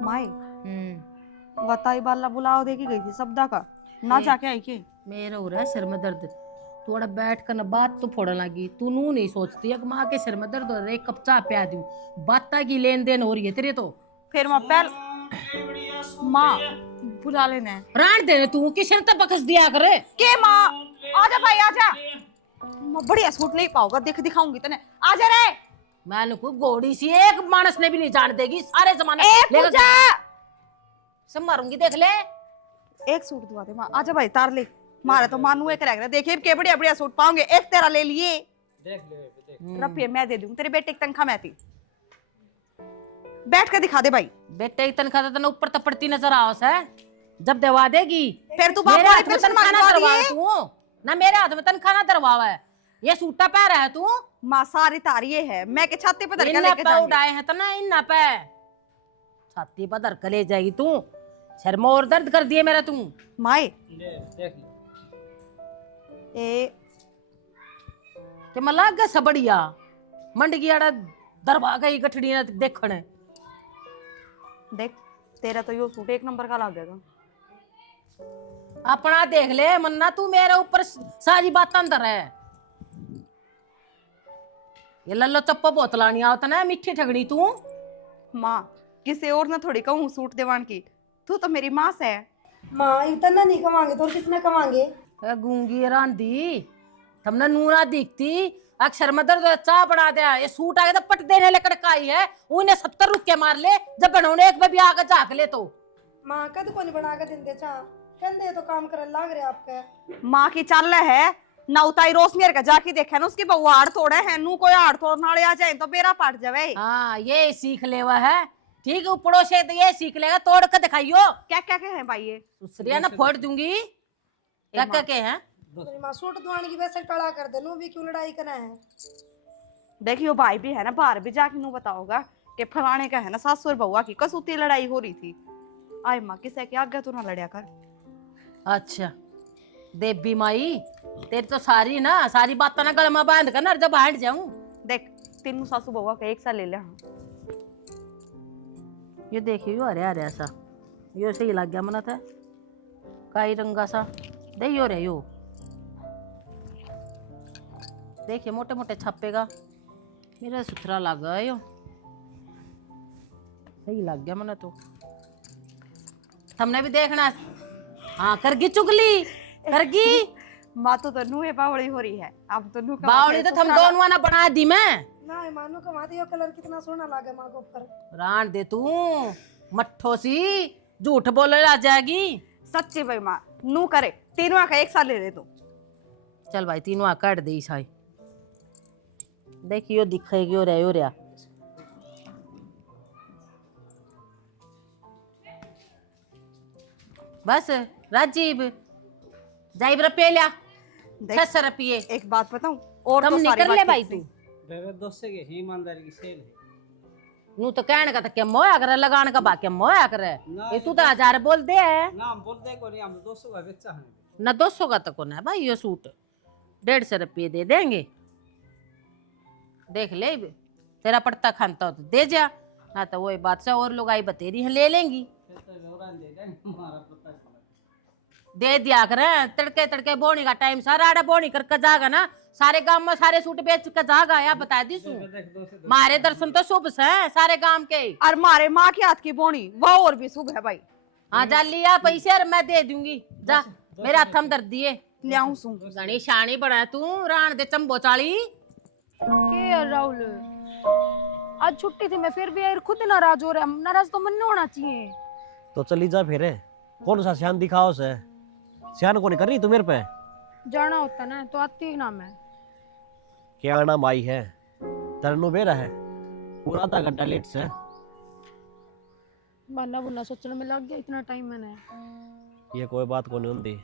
माए बताई बाला बुलाओ देगी गई थी सबदा का ना जाके आई के मेरा हो रहा है सिर में दर्द। थोड़ा बैठ कर ना बात तो फोड़ने लगी। तू नू नहीं सोचती है कि माँ के सिर में दर्द हो रहा है, एक कप चाय पिया दूं। बाता की लेन देन हो रही है तेरे तो। फिर माँ पहल माँ बुला लेना है रान दे तू किशन तो बकस दिया करे के माँ आजा भाई आजा। माँ बढ़िया सूट नहीं पाओगा देख दिखाऊंगी तने आजा रे। मैंने कोई गोड़ी सी एक मानस ने भी नहीं जान देगी सारे जमाने ए पूजा सब मारूंगी देख ले। एक सूट दुआ दे माँ आजा भाई तार ले मारे तो मानू एक रह गया देखिए के बढ़िया बढ़िया सूट पाओगे एक तेरा ले लिए देख ले रुपये मैं दे दूं तेरे बेटे की तनख्वाह मैं थी बैठ कर दिखा दे भाई। बेटे की तनख्वाह तो ऊपर तो पड़ती नजर आओ है जब दवा देगी। फिर तू मेरे बाप हाथ में तनख्वाह ना दरवावे तू ना मेरे हाथ में तनख्वाह ना दरवावा है। ये सूटा पै रहा है तू माँ सारी तारी ये है मैं के छाती पे धर के इन्ना लेके पे जाऊंगी उड़ाए हैं तो ना इन्ना पे छाती पर धर के ले जाएगी तू। सर में और दर्द कर दिए मेरा तू। माए देख ले ए कि मैं लाग गया सबड़िया मंड गया दरवा गई गठड़ी देखने। देख तेरा तो यो सूट एक नंबर का लगेगा। अपना देख ले मन्ना तू मेरे ऊपर सारी बात अंदर है। ये लल्लो चप्पो बोतलानी आवत ना मिठी ठगड़ी तू। माँ किसी और ने थोड़ी कहूँ सूट देवान की तू तो मेरी माँ से है। माँ इतना नहीं कमाएंगे तो और किसने कमाएंगे। गूंगी रांधी तुमने नूरा दिखती अक्षर में दर्द चाह बना दिया। ये सूट आगे तो पट देने लेकर काई है उन्हें 70 रुपये मार ले जब बनौने एक भी आगे झाक ले तो। माँ कद को नहीं बना के दिन दे चा कहते तो काम करे लाग रहे आपके। माँ की चल है ना उताई रोशनी का जाके देखा ना उसकी बउआ हाड़ तोड़े है नू कोई हाड़ तोड़ नाले आ जाए तो बेरा पट जावे। हाँ ये सीख लेवा है ठीक है ऊपरों से तो ये सीख लेगा तोड़ कर दिखाइयो। क्या क्या के हैं भाई ये दूसरिया ना फोड़ दूंगी क्या क्या के हैं। मेरी माँ सूट दुआन की वैसे टड़ा कर दे नू भी क्यों लड़ाई करना है। देखियो भाई भी है ना बाहर भी जाके नू बताओगा कि फलाने का है ना सासुर बउआ की कसूती लड़ाई हो रही थी। आय माँ किसे के आगे तू ना लड़या कर। अच्छा देवी माई तेरी तो सारी ना सारी बात ना गल में बांध कर ना जब हट जाऊं। देख तीनों सासू बउआ का एक साथ ले ले। हाँ ये देखियो अरे अरे सा यो सही लग गया मना था काई रंगा सा दे यो रे यो देखिए मोटे मोटे छापेगा मेरा सुथरा लग गया यो सही लग गया मना तो। हमने भी देखना हाँ करगी चुगली करगी माँ तो नू है बावड़ी हो रही है अब तो नू बावड़ी तो हम दोनों ना बना दी मैं ना मानू कमा दियो कलर कितना सोना लागे माँ को ऊपर। रान दे तू मट्ठो सी झूठ बोले आ जाएगी। सच्ची भाई माँ नू करे तीनों का एक साथ ले ले तू। चल भाई तीनों काट दे साई देखियो दिखेगी और यो रहा बस राजीव जाइब रुपये लिया 600 रुपये। एक बात बताऊं और कम तो सारी निकल बात ले ठीक भाई थी। तू मेरे दोस्त के ही ईमानदारी की सेल है नू तो कहने का तो क्या मोया करे लगाने का बाकी मोया करे ये तू तो 1000 बोल दे है ना हम बोलते को नहीं हम 200 का बेचा है ना 200 का तो कौन है भाई ये सूट 150 रुपये दे देंगे देख ले तेरा पड़ता खानता हो तो दे जा ना तो वही बात से और लोग आई बतेरी है ले लेंगी दे दिया कर तड़के तड़के बोनी का टाइम सारा आड़ा बोनी करके जागा ना सारे गांव में सारे सूट बेच के जागा या बता दी सू मारे दर्शन तो शुभ से सारे गांव के और मारे माँ के हाथ की बोनी वो और भी शुभ है भाई। हाँ जा लिया पैसे और मैं दे दूंगी जा मेरे हाथ में दर दिए लियाऊं सू गणी शानी बना तू रान दे चंबो चाली के यार राहुल आज छुट्टी थी मैं फिर भी यार खुद नाराज हो रहा है। नाराज तो मन होना चाहिए। तो चली जा फिर कौन सा सियान दिखाओ से सियान को नहीं कर रही तू मेरे पे जाना होता ना तो आती ही ना मैं। क्या नाम आई है तरनु बेरा है पूरा आधा घंटा लेट से बन्ना बुन्ना सोचने में लग गया इतना टाइम मैंने। ये कोई बात को नहीं होती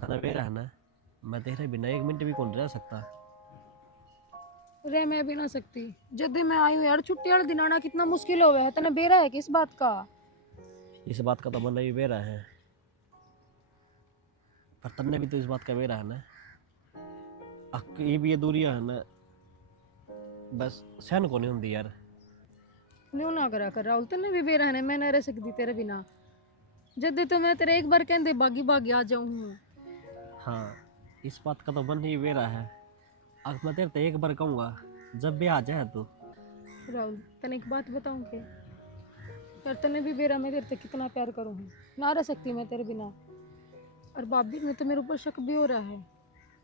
तना बेरा है ना मैं तेरे बिना 1 मिनट भी कौन रह सकता। रे मैं भी ना सकती जब मैं आई हूँ यार छुट्टी वाले दिन आना कितना मुश्किल हो गया है। तने बेरा है किस बात का। इस बात का तो मन भी बेरा है पर तन्ने भी तो इस बात का बेरा है ना ये भी ये दूरियां है ना बस सहन को नहीं होती यार। न्यू ना करा कर राहुल, तने भी बेरहने मैं न रह सकती तेरे बिना। जद तो मैं तेरे एक बार कहते बागी बागी आ जाऊं। हाँ, इस बात का तो मन ही बेरा है। अब मैं तेरे से एक बार कहूँगा, जब भी आ जाए तो। राहुल तने एक बात बताऊं के यार, तने भी बेरा मैं तेरे से कितना प्यार करूं हूं, ना रह सकती मैं तेरे बिना। और भाभी में तो मेरे ऊपर शक भी हो रहा है।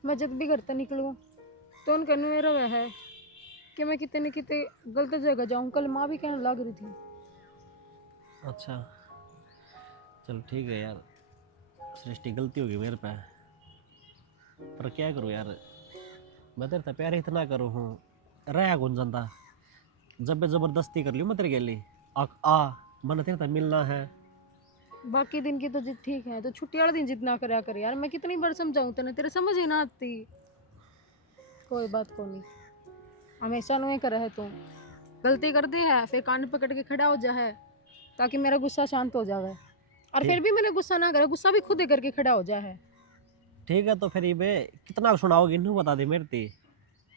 मैं जब भी घर से निकलूं तो उनका मेरा वह है कि मैं कितने न कितने गलत जगह जाऊं। कल माँ भी कहने लग रही थी। अच्छा, चल ठीक है यार, सृष्टि गलती होगी मेरे पे, पर क्या करूँ यार, मैं तेरे से प्यार इतना करूँ हूँ, रहा कौन जानता। जब मैं ज़बरदस्ती कर लियो मैं तेरे के लिए आ मन तेरे से मिलना है। बाकी दिन की तो जिद ठीक है, तो छुट्टी वाले दिन जिद ना करा कर यार। मैं कितनी बार समझाऊं तने, तेरे समझ ही ना आती। कोई बात को नहीं, हमेशा नुए कर है तू। गलती कर दे है फिर कान पकड़ के खड़ा हो जा है, ताकि मेरा गुस्सा शांत हो जावे। और फिर भी मैंने गुस्सा ना करे, गुस्सा भी खुद ही करके खड़ा हो जा है। ठीक है, तो फिर ये बे कितना सुनाओगी नहीं बता दे मेरे ते।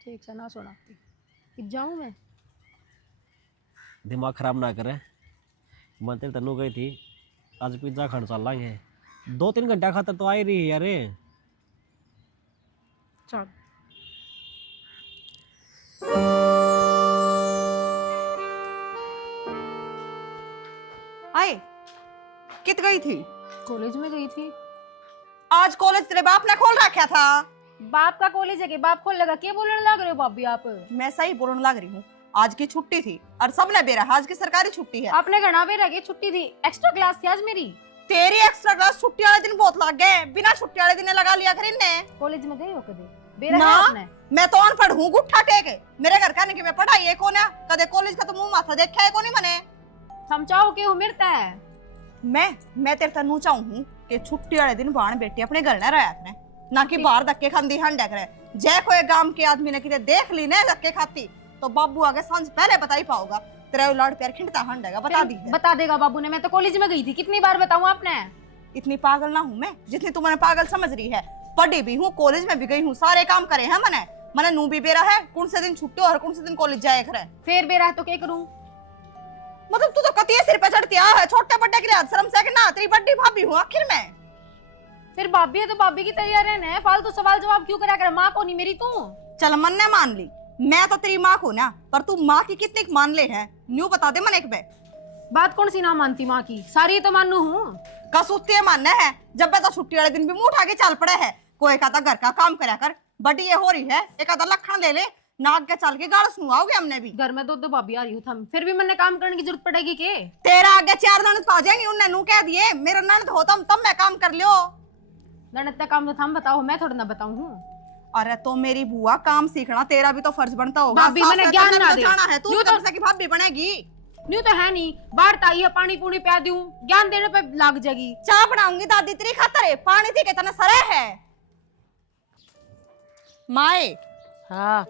ठीक है ना सुनाती, कि जाऊं मैं। दिमाग खराब ना करे। मैं तेरे तनु गई थी, आज पिज्जा खाने चल लेंगे। 2-3 घंटा खातर तो आ ही रही है यार। चल आए कित गई थी? कॉलेज में गई थी। आज कॉलेज तेरे बाप ने खोल रखा था। बाप का कॉलेज है कि बाप खोल लगा, क्या बोलने लग रहे हो भाभी आप? मैं सही बोलने लग रही हूँ। आज की छुट्टी थी और सबने बेरा, आज की सरकारी छुट्टी है। आपने घना पे रह छुट्टी थी, एक्स्ट्रा क्लास थी आज मेरी। तेरी एक्स्ट्रा क्लास छुट्टी वाले दिन बहुत लग गए, बिना छुट्टी वाले दिन लगा लिया कर इनने। कॉलेज में गई हो कदे? बेरा ना, है आपने? मैं तो अनपढ़ हूँ, गुट्ठा टेके। मेरे घर कहने की मैं पढ़ाई है कौन है, कदे कॉलेज का तो मुंह माथा देखा है कौन मैंने। समझाओ के हो मिलता है। मैं तेरे तनु चाहूँ कि छुट्टी वाले दिन बाण बेटी अपने घर न रहा करे, ना कि बाहर धक्के खांदी हंडा करे। जय कोई गांव के आदमी ने किते देख ली ना धक्के खाती, तो बाबू आगे सांझ पहले बता ही पाओगा। तेरा लाड प्यार खिंडता हंडेगा, बता दी है। बता देगा बाबू ने। मैं तो कॉलेज में गई थी, कितनी बार बताऊं आपने? इतनी पागल ना हूँ मैं जितनी तू मैंने पागल समझ रही है। पढ़ी भी हूँ, कॉलेज में भी गई हूँ, सारे काम करे हैं मैंने नू भी बेरा है कौन से दिन छुट्टी और कौन से दिन कॉलेज जाए करे। फिर बेरा है तो क्या करूं? मतलब तू तो कतिये सिर पे चढ़ती है, छोटे बड़े के लिए शर्म से कि ना तेरी बड़ी भाभी हूँ आखिर में। फिर भाभी है तो भाभी की तैयार है, फालतू सवाल जवाब क्यों करा कर? माँ को नहीं मेरी तू। चल मन ने मान ली, मैं तो तेरी माँ को ना, पर तू माँ की कितनी मान ले है न्यू बता दे मन एक बे। बात कौन सी ना मानती माँ की, सारी तो मानू हूँ। कसूते मानना है, जब मैं तो छुट्टी वाले दिन भी मुंह उठा के चल पड़े है। कोई कहता घर का काम करा कर, बड़ी ये हो रही है, एक आधा लखन ले ले, नाक के चल के गाल सुनवाओगे हमने भी। घर में दो भाभी आ रही हूँ थम, फिर भी मैंने काम करने की जरूरत पड़ेगी के? तेरा आगे 4 ननद पा जाएंगी, उनने नू कह दिए मेरा ननद होता तब मैं काम कर लियो। ननद का काम तो थम बताओ, मैं थोड़ा ना बताऊँ हूँ। अरे तो मेरी बुआ काम सीखना तेरा भी तो फर्ज बनता होगा। भाभी मैंने ज्ञान ना दे, है तू तो की भाभी बनेगी। न्यू तो है नहीं, बाहर ताई है, पानी पूनी पिया दूं, ज्ञान देने पे लग जाएगी। चाय बनाऊंगी दादी तेरी खातर है, पानी थी कितना सरे है। माए हाँ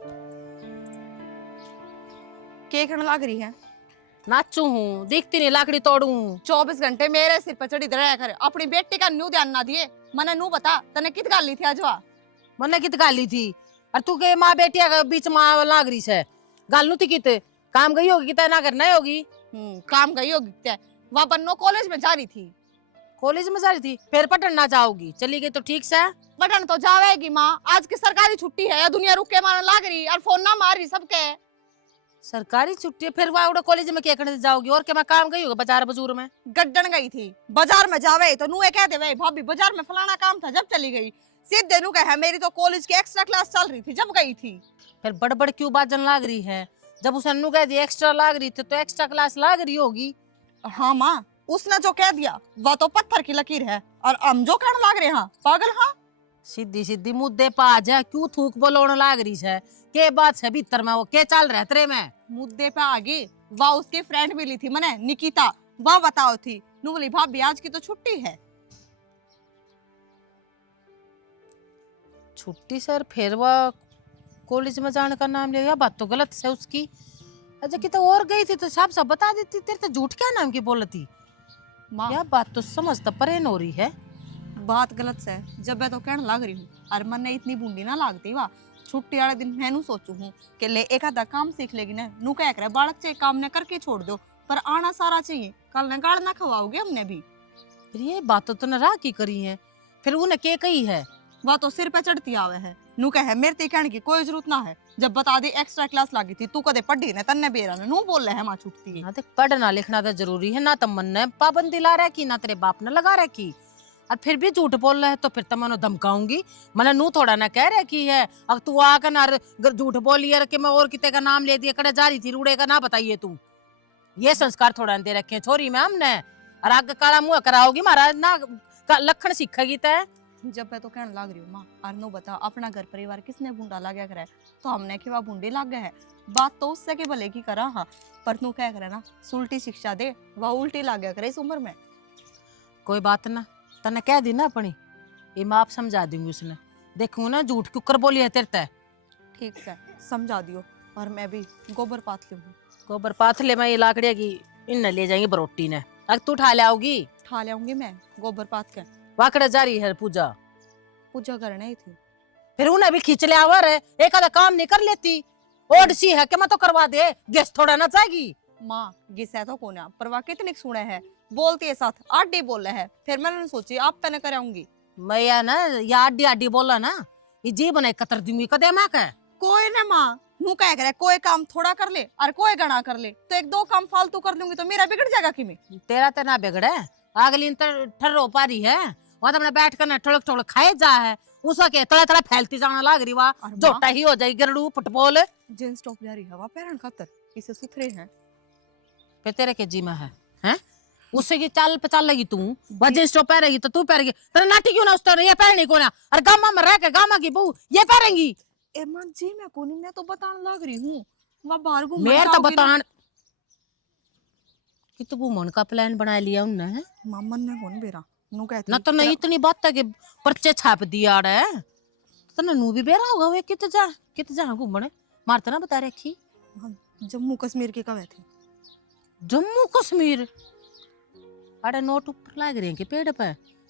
के करने लग रही है? नाचू हूँ, दिखती नहीं लाकड़ी तोड़ू। 24 घंटे मेरे सिर पर चढ़ी रहा कर, अपनी बेटी का न्यू ध्यान ना दिए। मने नू बता तने कित गाल ली थी आजवा? मने कित गाली थी? और तू के माँ बेटिया के बीच माँ लाग रही है, गालू थी कित? काम गई होगी कितना, ना करना होगी। काम गई होगी क्या? वहाँ बन्नो कॉलेज में जा रही थी। कॉलेज में जा रही थी, फिर पटन ना जाओगी? चली गई तो ठीक से। बटन तो जावेगी माँ, आज की सरकारी छुट्टी है, या दुनिया रुक के मारने लाग रही और फोन ना मार रही सबके। सरकारी छुट्टी है, फिर वहाँ कॉलेज में क्या करने जाओगी? और क्या मैं काम गई होगा बाजार बजूर में? गड्डन गई थी बाजार में, जावे तो नूए कह दे भाभी बाजार में फलाना काम था, जब चली गई। सीधे नू कहे मेरी तो कॉलेज की एक्स्ट्रा क्लास चल रही थी जब गई थी। फिर बड़ क्यों बाजन लाग रही है? जब उसे अन्नू कह दिया एक्स्ट्रा लाग रही थी तो एक्स्ट्रा क्लास लाग रही होगी। हाँ माँ, उसने जो कह दिया वह तो पत्थर की लकीर है, और हम जो कहने लाग रहे हैं पागल। हाँ सीधी सीधी मुद्दे पा जा, क्यों थूक बोलोने लाग रही है? के बात है भीतर में, वो के चल रहा तेरे में? मुद्दे पे आगे वाह उसकी फ्रेंड मिली थी मने निकिता, वाह बताओ थी नू बोली भाभी आज की तो छुट्टी है। छुट्टी सर, फिर वह कॉलेज में जाने का नाम लिया, बात तो गलत है उसकी। अच्छा कि तो और गई थी तो सब बता देती, तेरे तो झूठ क्या नाम की बोलती? माँ यह बात तो समझ तो परेन हो रही है। बात गलत है, जब मैं तो कहने लग रही हूँ, और मन ने इतनी बूंदी ना लागती वाह। छुट्टी वाले दिन मैं नू सोचू हूँ कि ले एक आधा काम सीख लेगी ना, नू कह करे बालक से काम ने करके छोड़ दो, पर आना सारा चाहिए। कल न गाड़ ना खवाओगे हमने भी। फिर ये बात तो न राह की करी है, फिर उन्हें के कही है? वह तो सिर पे चढ़ती आवे है। नू कहे मेरे ते कहने की कोई जरूरत ना है, जब बता दी एक्स्ट्रा क्लास लागी थी, तू कदे पढ़ी ने तन्ने बेरा ने नू बोल रहे है मां छुटती है। हाँ तो पढ़ना लिखना तो जरूरी है ना, तो मन ने पाबंदी ला रखी ना तेरे बाप ने लगा रखी, और फिर भी झूठ बोल रहा है तो फिर तो मैं धमकाऊंगी। मैंने नू थोड़ा ना कह रखी है, अब तू आकर ना झूठ बोली है कि मैं और किते का नाम ले दिया कड़े जा रही थी रूड़े का ना बताइए तू। ये संस्कार थोड़ा दे रखे हैं छोरी में हमने, और आगे काला मुंह कराओगी महाराज ना लखन सीखेगी तय। जब मैं तो कहने लग रही हूँ माँ अरनो बता अपना घर परिवार किसने बूंदा लागे करे, तो हमने कि वह बूंदे लाग गए है। बात तो उससे के भले की करा हाँ, पर तू क्या करे ना उल्टी शिक्षा दे, वह उल्टी लागे करे इस उम्र में। कोई बात ना, तने कह दी ना अपनी, ये मैं आप समझा दूंगी उसने। देखूं ना झूठ कुकर बोली है तेरे तय। ठीक से समझा दियो, और मैं भी गोबर पात लूंगी। गोबर पाथले में ये लाकड़िया की इन ले जाएंगी बरोटी ने, अब तू उठा ले आओगी। ठा लाऊंगी मैं गोबर पात के। वाकड़े जा रही है पूजा, पूजा करने ही थी। फिर उन्हें भी खींच ले आवर है, एक आधा काम नहीं कर लेती। ओड सी है कि मैं तो करवा दे, गैस थोड़ा ना जाएगी। माँ गिसे तो कोना पर वह कितने सुने है, बोलती है साथ आडी बोल रहे है, फिर मैंने सोची आप पे न कराऊंगी। मैं या ना या आडी आडी बोला ना, ये जी बनाए कतर दूंगी कदे मैं कह। कोई ना माँ नू कह करे कोई काम थोड़ा कर ले और कोई गणा कर ले, तो एक दो काम फालतू कर लूंगी तो मेरा बिगड़ जाएगा कि मैं। तेरा तो ना बिगड़े, अगली ठर्रो पा रही है, वहां तो अपने बैठ कर ना ठोड़क ठोड़क खाए जा है, उसका के तड़ा तड़ा फैलती जाना लाग रही वाह, और जोटा ही हो जाएगी गरड़ू फुटबॉल। जींस टॉप ले रही हवा पैरन खातर इसे सुथरे हैं। फिर तेरे के जी में है हैं? उससे की चाल पे चाल लगी तू, वह जींस टॉप पहनेगी तो तू पहनेगी, तेरा नाटी क्यों ना उस तरह ये पहनने को ना, और गामा में रह के गामा की बहू ये पहनेगी। ए मां जी मैं कोनी मैं तो बताने लग रही हूँ, वह बाहर घूमने मेरे तो जाओगी ना। बतान कि तू घूमने का प्लान बना लिया उनने हैं? मामन ने कौन बेरा नू कहती ना तो नहीं इतनी बात है कि पर्चे छाप दिया है, तो ना नू भी बेरा होगा वे कित जा घूमने मारता ना बता रखी। जम्मू कश्मीर के कवे थे। जम्मू कश्मीर अरे नोट ऊपर लाग रहे हैं कि पेड़ पे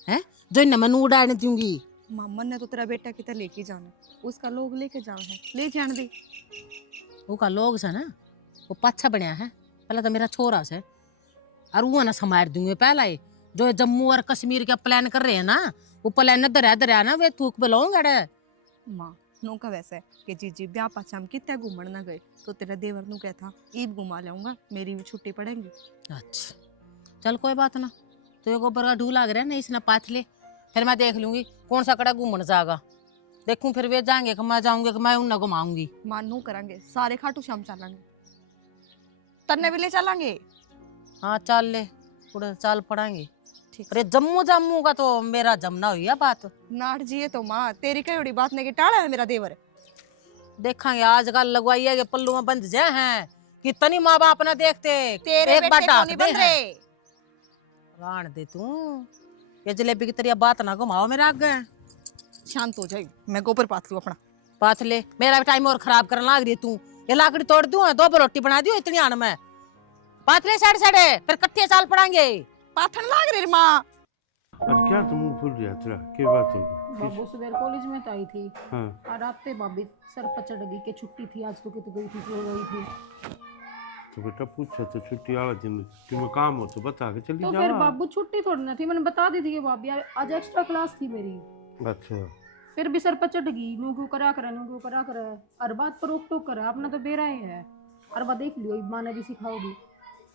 हैं, जो इन्हें मैं नू उड़ाने दूंगी। मामन ने तो तेरा बेटा कितना लेके जाना, उसका लोग लेके जाना है, ले जाने दे। वो का लोग से ना वो पाछा बनया है, पहले तो मेरा छोरा से, और वो ना समार दूंगे पहला ही। जो जम्मू और कश्मीर का प्लान कर रहे हैं ना, वो प्लान दरिया ना वे थूक पे लोगे। माँ नू का वैसे कि जी ब्याह पाछा हम कितने घूमने ना गए, तो तेरा देवर नू कहता ईद घुमा लाऊंगा, मेरी भी छुट्टी पड़ेगी। अच्छा चल कोई बात ना, तो ये गोबर का ढू लाग रहा है ना, इसने पाथ ले, फिर मैं देख लूंगी कौन सा कड़ा घूमने जाएगा। देखूं फिर वे जाएंगे कि मैं जाऊंगी कि मैं उन्हें घुमाऊंगी। मानू करेंगे सारे खाटू शाम चलेंगे, तन्ने भी ले चलेंगे। हाँ चल ले थोड़ा चाल पड़ाएंगे। ठीक अरे जम्मू जम्मू का तो मेरा जमना हुई है बात। नाट जी तो माँ तेरी कई बड़ी बात नहीं कि टाड़ा है मेरा देवर। देखेंगे आजकल लगवाई है कि पल्लू में बंध जाए हैं, कितनी माँ बाप ना देखते तेरे एक बार बेटे को डांट नहीं दे बन हैं। रहे। रान दे तू, ये जलेबी की तरह बात ना घुमाओ मेरे आगे। शांत हो जाए, मैं गोबर पात लूं अपना। पाथ ले, मेरा भी टाइम और खराब करने लाग रही है तू। ये लाकड़ी तोड़ दूं, दो रोटी बना दियो इतनी आन में। पाथ ले साइड साइड, फिर कट्ठे चाल पड़ाएंगे। पाथन लाग रही माँ। आज क्या तुम फूल रहा तेरा क्या बात होगी? बाबू सुबह कॉलेज में तो आई थी, हाँ और आते भाभी सर पर चढ़ गई कि छुट्टी थी आज, तो कितनी गई थी सो गई थी। तो बेटा पूछो तो छुट्टी वाला दिन तुम्हें काम हो तो बता के चली तो जाओ। फिर बाबू छुट्टी थोड़ी ना थी, मैंने बता दी थी कि भाभी आज एक्स्ट्रा क्लास थी मेरी, अच्छा फिर भी सर पर चढ़ गई। नू क्यों करा करे, हर बात पर रोक टोक करे, आपने तो बेरा ही है। और बात देख लियो माँ ने भी सिखाओगी।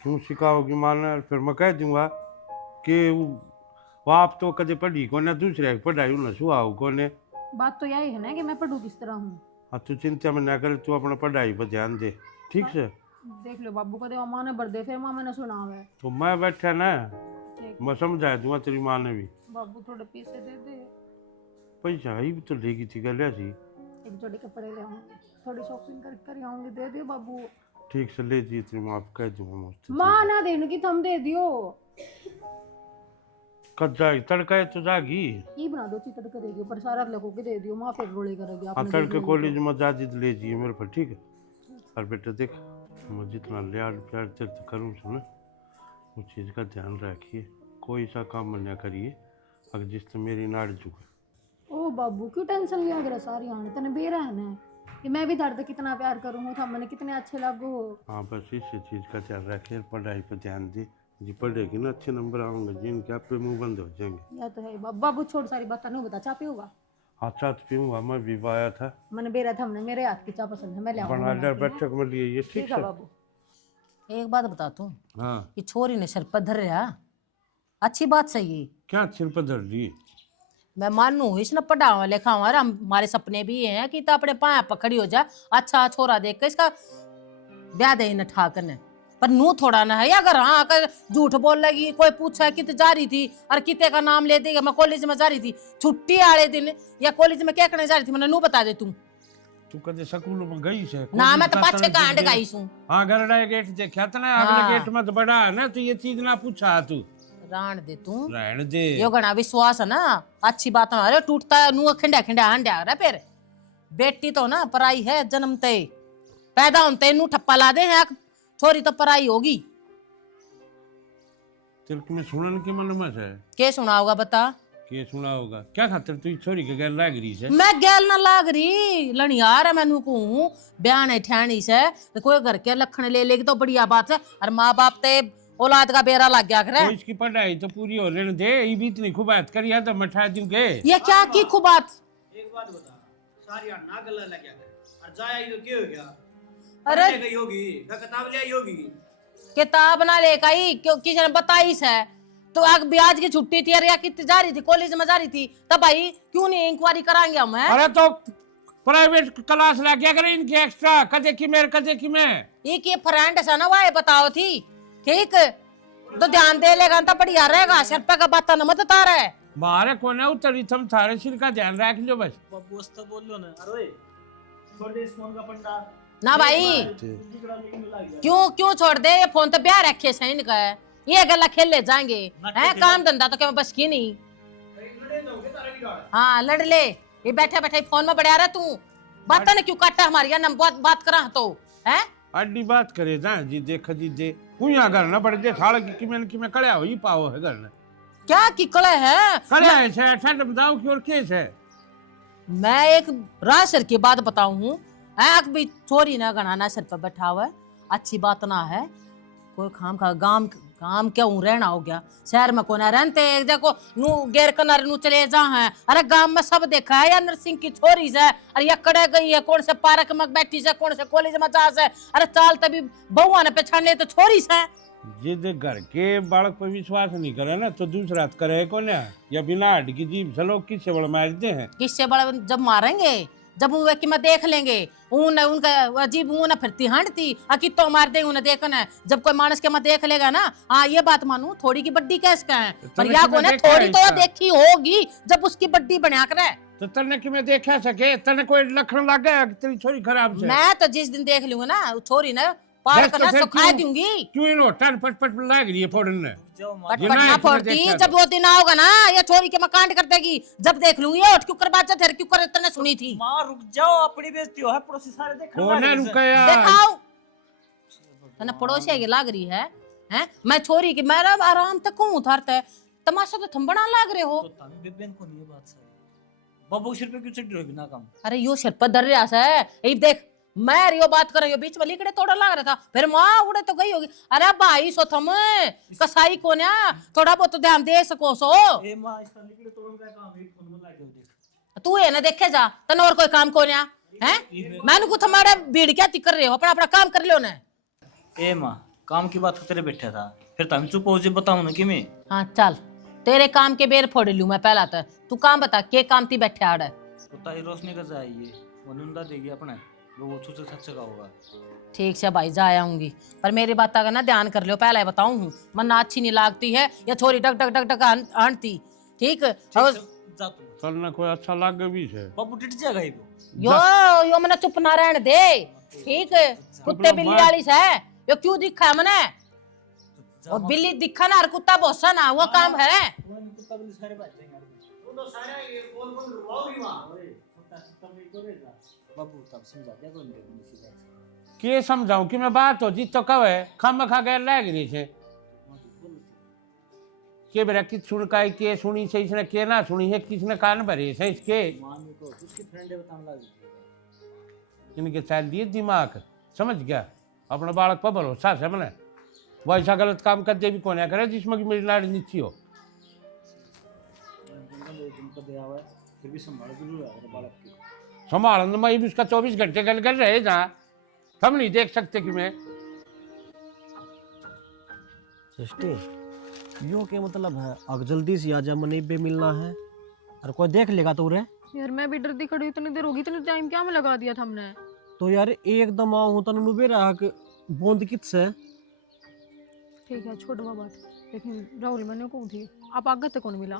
क्यों सिखाओगी माना? फिर मैं कह दूंगा कि वो आप तो कदे पढ़ी कोने, दूसरे की पढ़ाई उन्हें सुहाओ कोने। बात तो यही है ना कि मैं पढ़ूँ किस तरह हूँ। हाँ तू चिंता में ना करे, तू अपना पढ़ाई पर ध्यान दे ठीक से। देख लो बाबू कदे माँ ने भर दे, फिर माँ मैंने सुना है। तो मैं बैठा ना, ठीक मैं समझा दूंगा तेरी माँ ने भी। बाबू थोड़े पैसे दे दे, पैसा ही भी तो लेगी थी गलिया सी। एक जोड़ी कपड़े ले आऊंगी, थोड़ी शॉपिंग कर आऊंगी, दे दियो बाबू। ठीक से ले दी तेरी माँ, कह दूंगा मुझसे। माँ ना देने की थम दे दियो। कद जाएगी तड़का है तो जागी। की बना दो ची तड़का दे दियो, पर सारा लगो के दे दियो, माँ फिर रोले करेगी। हाँ आपने तड़के कॉलेज में जाती तो ले जाइए मेरे पर ठीक है। और बेटा देख मैं जितना लाड प्यार तेरे से करूँ सुन, उस चीज़ का ध्यान रखिए, कोई सा काम न करिए अगर जिससे मेरी नाड़ झुके। ओ बाबू क्यों टेंशन लिया करे सारी आने तने बेरा है ना। कि मैं भी दर्द कितना प्यार करूँ हूँ, मैंने कितने अच्छे लागू हो। हाँ बस इसी चीज़ का ध्यान रखे, पढ़ाई पर ध्यान दे। जी पढ़ेगी ना अच्छे नंबर आऊंगे, जिनके आप पे मुंह बंद हो जाएंगे। या तो है बाबू, छोड़ सारी बात, नहीं बता चा पीऊंगा। हाँ चाह पीऊंगा, मैं भी आया था। मैंने बेरा था, हमने मेरे हाथ की चा पसंद है, मैं ले बना आऊंगा। बैठक में लिए ये ठीक ठीक है है। बाबू। एक बात बता तू, हाँ कि छोरी ने सिर पर धर रहा, अच्छी बात सही। क्या सिर पर धर ली? मैं मानू इसने पढ़ावा लिखावा, हमारे सपने भी हैं कि तो अपने पाया पकड़ी हो जा, अच्छा छोरा देख के इसका ब्याह दे न ठाकन। पर नू थोड़ा ना है, अगर हाँ अगर झूठ बोल लगी, कोई पूछा कित जा रही थी और किते का नाम ले देगा, मैं कॉलेज में जा रही थी छुट्टी वाले दिन, या कॉलेज में क्या करने जा रही थी, मैंने नू बता दे तू। तू कदे स्कूल में गई से? ना मैं तो पाछे कांड गाई सू। हाँ गरड़ा गेट देखा था ना, अगले गेट में तो बड़ा है ना, तो ये चीज ना पूछा तू। राण दे तू, रहने दे। यो गणा विश्वास है ना, अच्छी बात है। अरे टूटता नू खंडा खंडा हंडा रहा, फिर बेटी तो ना पराई है, जन्मते पैदा होते नू ठप्पा ला दे हैं, छोरी तो पराई होगी। तेरे को मैं सुनन की मन में है के सुना होगा बता? के सुना होगा क्या खातिर तू छोरी के गैर लाग रही है? मैं गैल ना लाग रही, लनियार है मैनू को बयान है ठहनी से, तो कोई घर के लखन ले लेगी तो बढ़िया बात है, और माँ बाप ते औलाद का बेरा लग गया करे। तो इसकी पढ़ाई तो पूरी हो लेने दे, ये भी इतनी खूब बात करी है तो मठा दूंगे। ये क्या की खूब बात? एक बात बता, सारी ना गला लग गया और जाया ही तो क्या हो गया? अरे गई होगी ना, किताब ले आई होगी। किताब ना लेकर आई, क्यों किसी ने बताई से? तो आग ब्याज की छुट्टी थी, अरे या कितनी जा रही थी, कॉलेज में जा रही थी, तब भाई क्यों नहीं इंक्वायरी कराएंगे हम? अरे तो प्राइवेट क्लास लग गया करे इनकी एक्स्ट्रा, कदे की मेरे कदे की मैं। एक ये फ्रेंड है ना, वो बताओ थी ठीक, तो ध्यान दे लेगा तो बढ़िया रहेगा, सिर पे का बात न मत तार है। मारे कोने उतरी, तुम थारे सिर का ध्यान रख लो बस। बस तो बोल लो ना, अरे छोड़ दे इस फोन का पंडा ना भाई, क्यों क्यों छोड़ दे, ये फोन तो ब्याह रखे सही इनका है, ये गला खेल ले जाएंगे हैं, काम धंधा तो क्या बस की नहीं। हाँ लड़ ले, ये बैठे बैठे फोन में बढ़िया रहा तू, बात ने क्यों काटा हमारी, ना बात करा तो है अड्डी बात करे जा जी, देख जी दे हुआ घर ना पड़ दे थाल की मैं कड़या हो ही पाओ है घर ना, क्या की कले है? कड़या है से ठंड बताओ की और केस है। मैं एक राज सर की बात बताऊं हूँ, आग भी छोरी ना गणाना सिर पर बैठा हुआ है, अच्छी बात ना है, कोई खाम खा काम क्यों रहना हो गया, शहर में कोना रहते देखो नू गैर कनार नू चले जा है, अरे गांव में सब देखा है या नरसिंह की छोरी से, अरे या कड़े गई है, कौन से पार्क में बैठी से, कौन से कॉलेज में जा से, अरे चाल तभी बहुआ ने पहचान ले तो छोरी से। जिद घर के बालक पर विश्वास नहीं करे ना तो दूसरा करे कौन, या बिना हड्डी की जीभ से लोग किससे बड़ा मारते हैं। किससे बड़ा जब मारेंगे, जब वो कि मैं देख लेंगे उनका अजीब ऊन फिरती हंडती अकी तो मार दे उन्हें देखना, जब कोई मानस के मैं देख लेगा ना, हाँ ये बात मानू, थोड़ी की बड्डी कैस का है, पर या को थोड़ी तो देखी होगी जब उसकी बड्डी बना कर। तो तने कि मैं देखा सके, तने कोई लखन लग गया तेरी छोरी खराब से? मैं तो जिस दिन देख लूंगा ना छोरी ना पार बस तो करना फिर सुखा क्यों- दूंगी। क्यों इन टन पट पट लग रही है फोड़न ने? पटपट ना फोड़ती, जब वो दिन आओगा ना ये छोरी के मैं कांड कर देगी, जब देख लूंगी ये क्यों कर बात तेरे क्यों कर तने सुनी थी। मां रुक जाओ, अपनी बेइज्जती हो है, पड़ोसी सारे देख रहे कोने रुका यार, दिखाओ तने पड़ोसी की लाग रही है, हैं मैं छोरी की मेरा आराम तक को उतारते तमाशा तो थम बना लाग रहे हो। तो तामी बेबेन को नहीं ये बात सारी, बाबू सिर पे क्यों चढ़ रहे हो बिना काम? अरे यो सिर पर दर रहा है, ये देख मैं रियो बात कर रही हूँ, बीच में लिकड़े तोड़ा लग रहा था, फिर माँ उड़े तो गई होगी। अरे भाई सो थम कसाई को ना थोड़ा बहुत तो ध्यान दे सको सो। ए मां इसका लिखड़े तोड़न का काम है, फोन में लाके देख तू है ना देखे जा तन और कोई काम को ना है, मैंने कुछ हमारा भीड़ क्या कर रहे हो, अपना अपना काम कर लो ना। ए मां काम की बात तेरे बैठा था, फिर तुम चुप हो जे बताऊं ना कि मैं। हाँ चल तेरे काम के बेर फोड़ लूं मैं पहला तो, तू काम बता के काम थी बैठे आड़ है। उतना ही रोशनी का जाइए वो निंदा देगी अपने लोग छू से सच का होगा। ठीक से भाई जा आऊंगी, पर मेरी बात का ना ध्यान कर लो, पहले बताऊं हूँ मन अच्छी नहीं लगती है या छोरी duck duck duck duck aunty ठीक जा तुम चलना कोई अच्छा लग भी है। बाबू टिट जाएगा ही वो। यो मने चुप ना रहने दे ठीक, कुत्ते बिल्ली वाली से यो क्यों दिखा मने, और बिल्ली दिखा ना और कुत्ता बोसा ना वो काम है। कुत्ता बिल्ली सारे भाग जाएंगे, वो तो सारे ये बोल बोल रुवाओगी वहां। कुत्ता कुत्ता में करेगा बाबू, तब समझा क्या कोई नहीं के समझाऊं कि मैं बात हो जी तो कब है खम खा गए लग रही है के बेरा किस सुन का के सुनी से इसने के ना सुनी है, किसने कान भरे से इसके। मान को उसकी फ्रेंड है बताने लग इनके चाल दिए दिमाग, समझ गया? अपना बालक पर भरोसा से मैंने वो ऐसा गलत काम कर दे भी कौन करे जिसमें कि मेरी लाड़ नीची हो। तुमको दिया हुआ है फिर भी संभाल जरूर है बालक की। संभालन में भी उसका 24 घंटे गल कर रहे ना, हम नहीं देख सकते कि मैं। सृष्टि यो क्या मतलब है? अब जल्दी से आ जा, मनी पे मिलना है और कोई देख लेगा तो रे। यार मैं भी डरती खड़ी हूँ, इतनी देर होगी, इतनी टाइम क्या में लगा दिया था हमने। तो यार एकदम आऊँ तन नुबे रहा कि बूंद किस से। ठीक है छोड़ वो बात, लेकिन राहुल मैंने कौन थी आप आगे तक कौन मिला?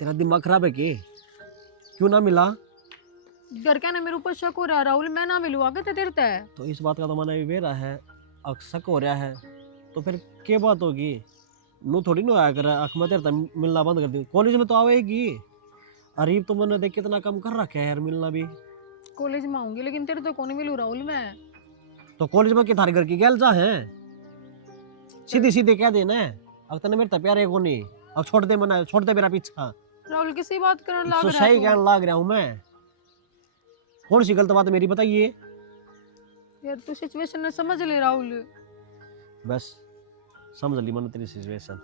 तेरा दिमाग खराब है कि क्यों ना मिला? घर क्या ना मेरे ऊपर शक हो रहा है राहुल, मैं ना मिलूँ आगे तेरे तय। तो इस बात का तो मना भी रहा है, अब शक हो रहा है तो फिर क्या बात होगी? नू थोड़ी ना आया कर आँख में तेरे तक मिलना बंद कर दी, कॉलेज में तो आवेगी। अरीब तो मैंने देख कितना कम कर रखा है यार मिलना भी। कॉलेज में आऊंगी लेकिन तेरे तो कौन मिलूँ राहुल मैं। तो कॉलेज में क्या थारे घर की गैल जा है? सीधी सीधे कह देना अब तने मेरे प्यारे को नहीं, अब छोड़ दे मना, छोड़ दे मेरा पीछा। राहुल किसी बात करने लग तो रहा सही है कहने लग रहा हूँ मैं। कौन सी गलत बात मेरी बताइए? यार तू सिचुएशन ने समझ ले राहुल। बस समझ ली मैंने तेरी सिचुएशन,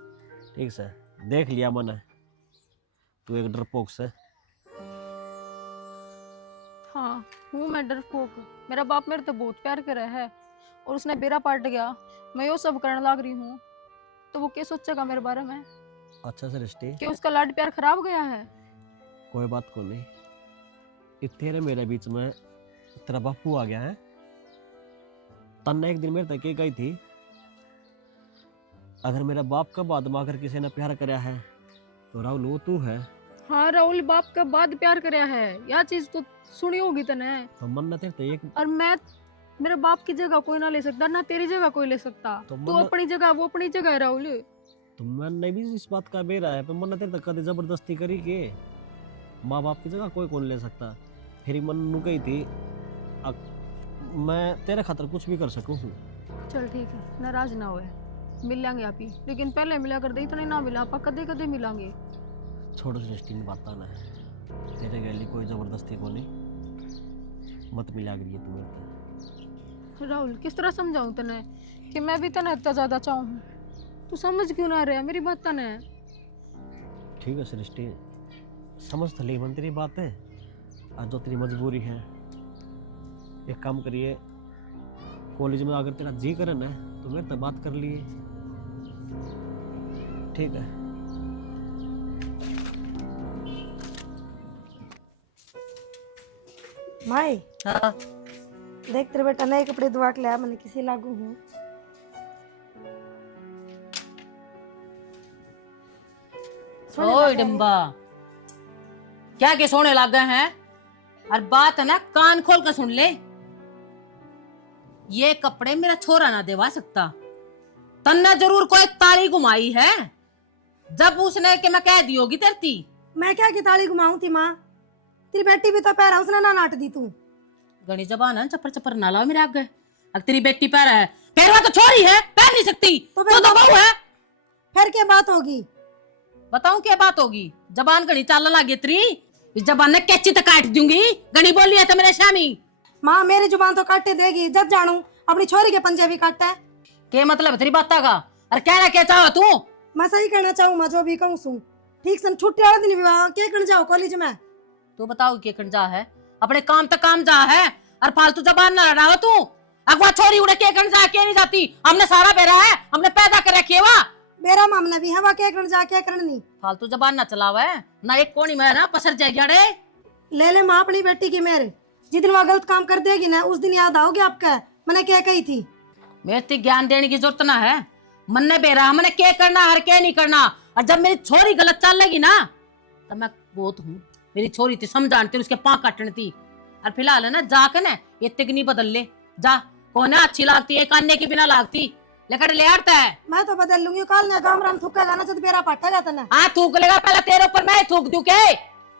ठीक से देख लिया मैंने, तू एक डरपोक से। हाँ हूँ मैं डरपोक, मेरा बाप मेरे तो बहुत प्यार करे है और उसने बेरा पाट गया, मैं यो सब करने लग रही हूँ, तो वो क्या सोचेगा मेरे बारे में? अच्छा से रिश्ते कि उसका लाड प्यार खराब गया है? कोई बात को नहीं, ये तेरे मेरे बीच में तेरा बापू आ गया है। तन्ने एक दिन मेरे तक ये गई थी, अगर मेरा बाप का बाद में अगर किसी ने प्यार कराया है तो राहुल वो तू है। हाँ राहुल बाप का बाद प्यार कराया है, यह चीज तो सुनी होगी तने। तो मन ना तेरे एक और मैं मेरे बाप की जगह कोई ना ले सकता, ना तेरी जगह कोई ले सकता। तो तू अपनी जगह, वो अपनी जगह है राहुल। तो मैंने भी इस बात का बेरा है, पर मन तेरे तक कदे जबरदस्ती करी के माँ बाप की जगह कोई कौन ले सकता। फिर मन नु गई थी मैं तेरे खातर कुछ भी कर सकूं हूँ। चल ठीक है नाराज ना होए, मिल लेंगे आप ही, लेकिन पहले मिला कर दे, इतना ना मिला आप कदे कदे मिलांगे। छोड़ सृष्टि में बात ना है, तेरे गैली कोई जबरदस्ती को नहीं, मत मिला करिए तुम्हें। राहुल किस तरह समझाऊं तने कि मैं भी तने इतना ज्यादा चाहूँ, तू समझ क्यों ना रहा मेरी बात तने? ठीक है सृष्टि समझ तो ली मन तेरी बात है, आज जो तेरी मजबूरी है, एक काम करिए कॉलेज में अगर तेरा जी करे ना तो मेरे तक बात कर लिए, ठीक है? माई हाँ देख तेरे बेटा नए कपड़े धुआ के लाया, मैंने किसी लागू हूँ। ओए डम्बा क्या के सोने लग गए हैं? और बात है ना कान खोल कर सुन ले, ये कपड़े मेरा छोरा ना देवा सकता, तन्ने जरूर कोई ताली घुमाई है जब उसने कि मैं कह दी होगी तेरती। मैं क्या की ताली घुमाऊं थी माँ, तेरी बेटी भी तो पैर उसने ना नाट दी तू। गणी जबान है, चप्पर चप्पर ना लाओ मेरे आगे। अगर तेरी बेटी पैर है, पैरवा तो छोरी है, पैर नहीं सकती तो तो बहू है। फिर क्या बात होगी? बताऊं क्या बात होगी? जबान गणी चालने लगी तेरी, इस जबान ने कैची तक काट दूंगी। गणी बोली है तो मेरे स्वामी। माँ मेरी जुबान तो काटे देगी, जब जानू अपनी छोरी के पंजे भी काटता है। क्या मतलब तेरी बात का? और कहना क्या चाहो तू? मैं सही कहना चाहूँ, मैं जो भी कहूँ सू ठीक से। छुट्टी वाले दिन विवाह क्या कर जाओ कॉलेज में? तू बताओ क्या कर जा है? अपने काम तक काम जा है और फालतू जबान ना लड़ाओ तू। अगवा छोरी उड़े क्या कर जा, क्या नहीं जाती, हमने सारा बेरा है, हमने पैदा कर रखी है। वा मेरा मामला भी है, वहाँ क्या कर जा क्या करनी। फालतू जबान ना चलावे ना, एक कोनी में ना पसर जाएगी। अड़े ले ले माँ अपनी बेटी की मेरे, जिस दिन वह गलत काम कर देगी ना उस दिन याद आओगे आपका मैंने क्या कही थी। मेरे ज्ञान देने की जरूरत ना है, मन ने बेरा हमने क्या करना हर क्या नहीं करना। और जब मेरी छोरी गलत चल लेगी ना तब मैं बहुत हूँ, मेरी छोरी थी समझानती, उसके पाँव काटनी थी। और फिलहाल है ना जाके ना ये तिगनी बदल ले जा, कौन अच्छी लगती है कानने की बिना लगती, लेकर ले आता है। मैं तो बदल लूंगी, कल ना गाँव राम थूकेगा ना जब बेरा पाटेगा तो ना। हाँ थूक लेगा, पहले तेरे ऊपर मैं थूक दूं के,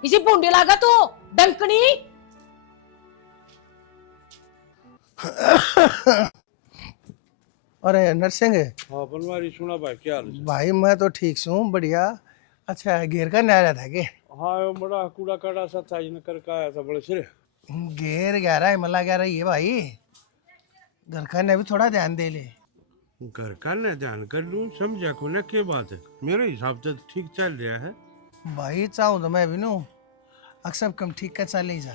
इसी बूंदी लागा तू डंकनी। अरे नरसिंह हाँ बनवारी सुना भाई, क्या हाल है? भाई मैं तो ठीक हूँ बढ़िया। अच्छा घेर का नया था के? हाँ वो बड़ा कूड़ा काड़ा सा था, इन्हें करके आया था बड़े सिरे। घेर गहरा है मला गहरा ही है भाई। घर का ने भी थोड़ा ध्यान दे ले। घर का न ध्यान कर लूँ, समझा को ना क्या बात है। मेरे हिसाब से तो ठीक चल रहा है। भाई चाहूँ तो मैं भी नू अक्सर कम ठीक का चले जा,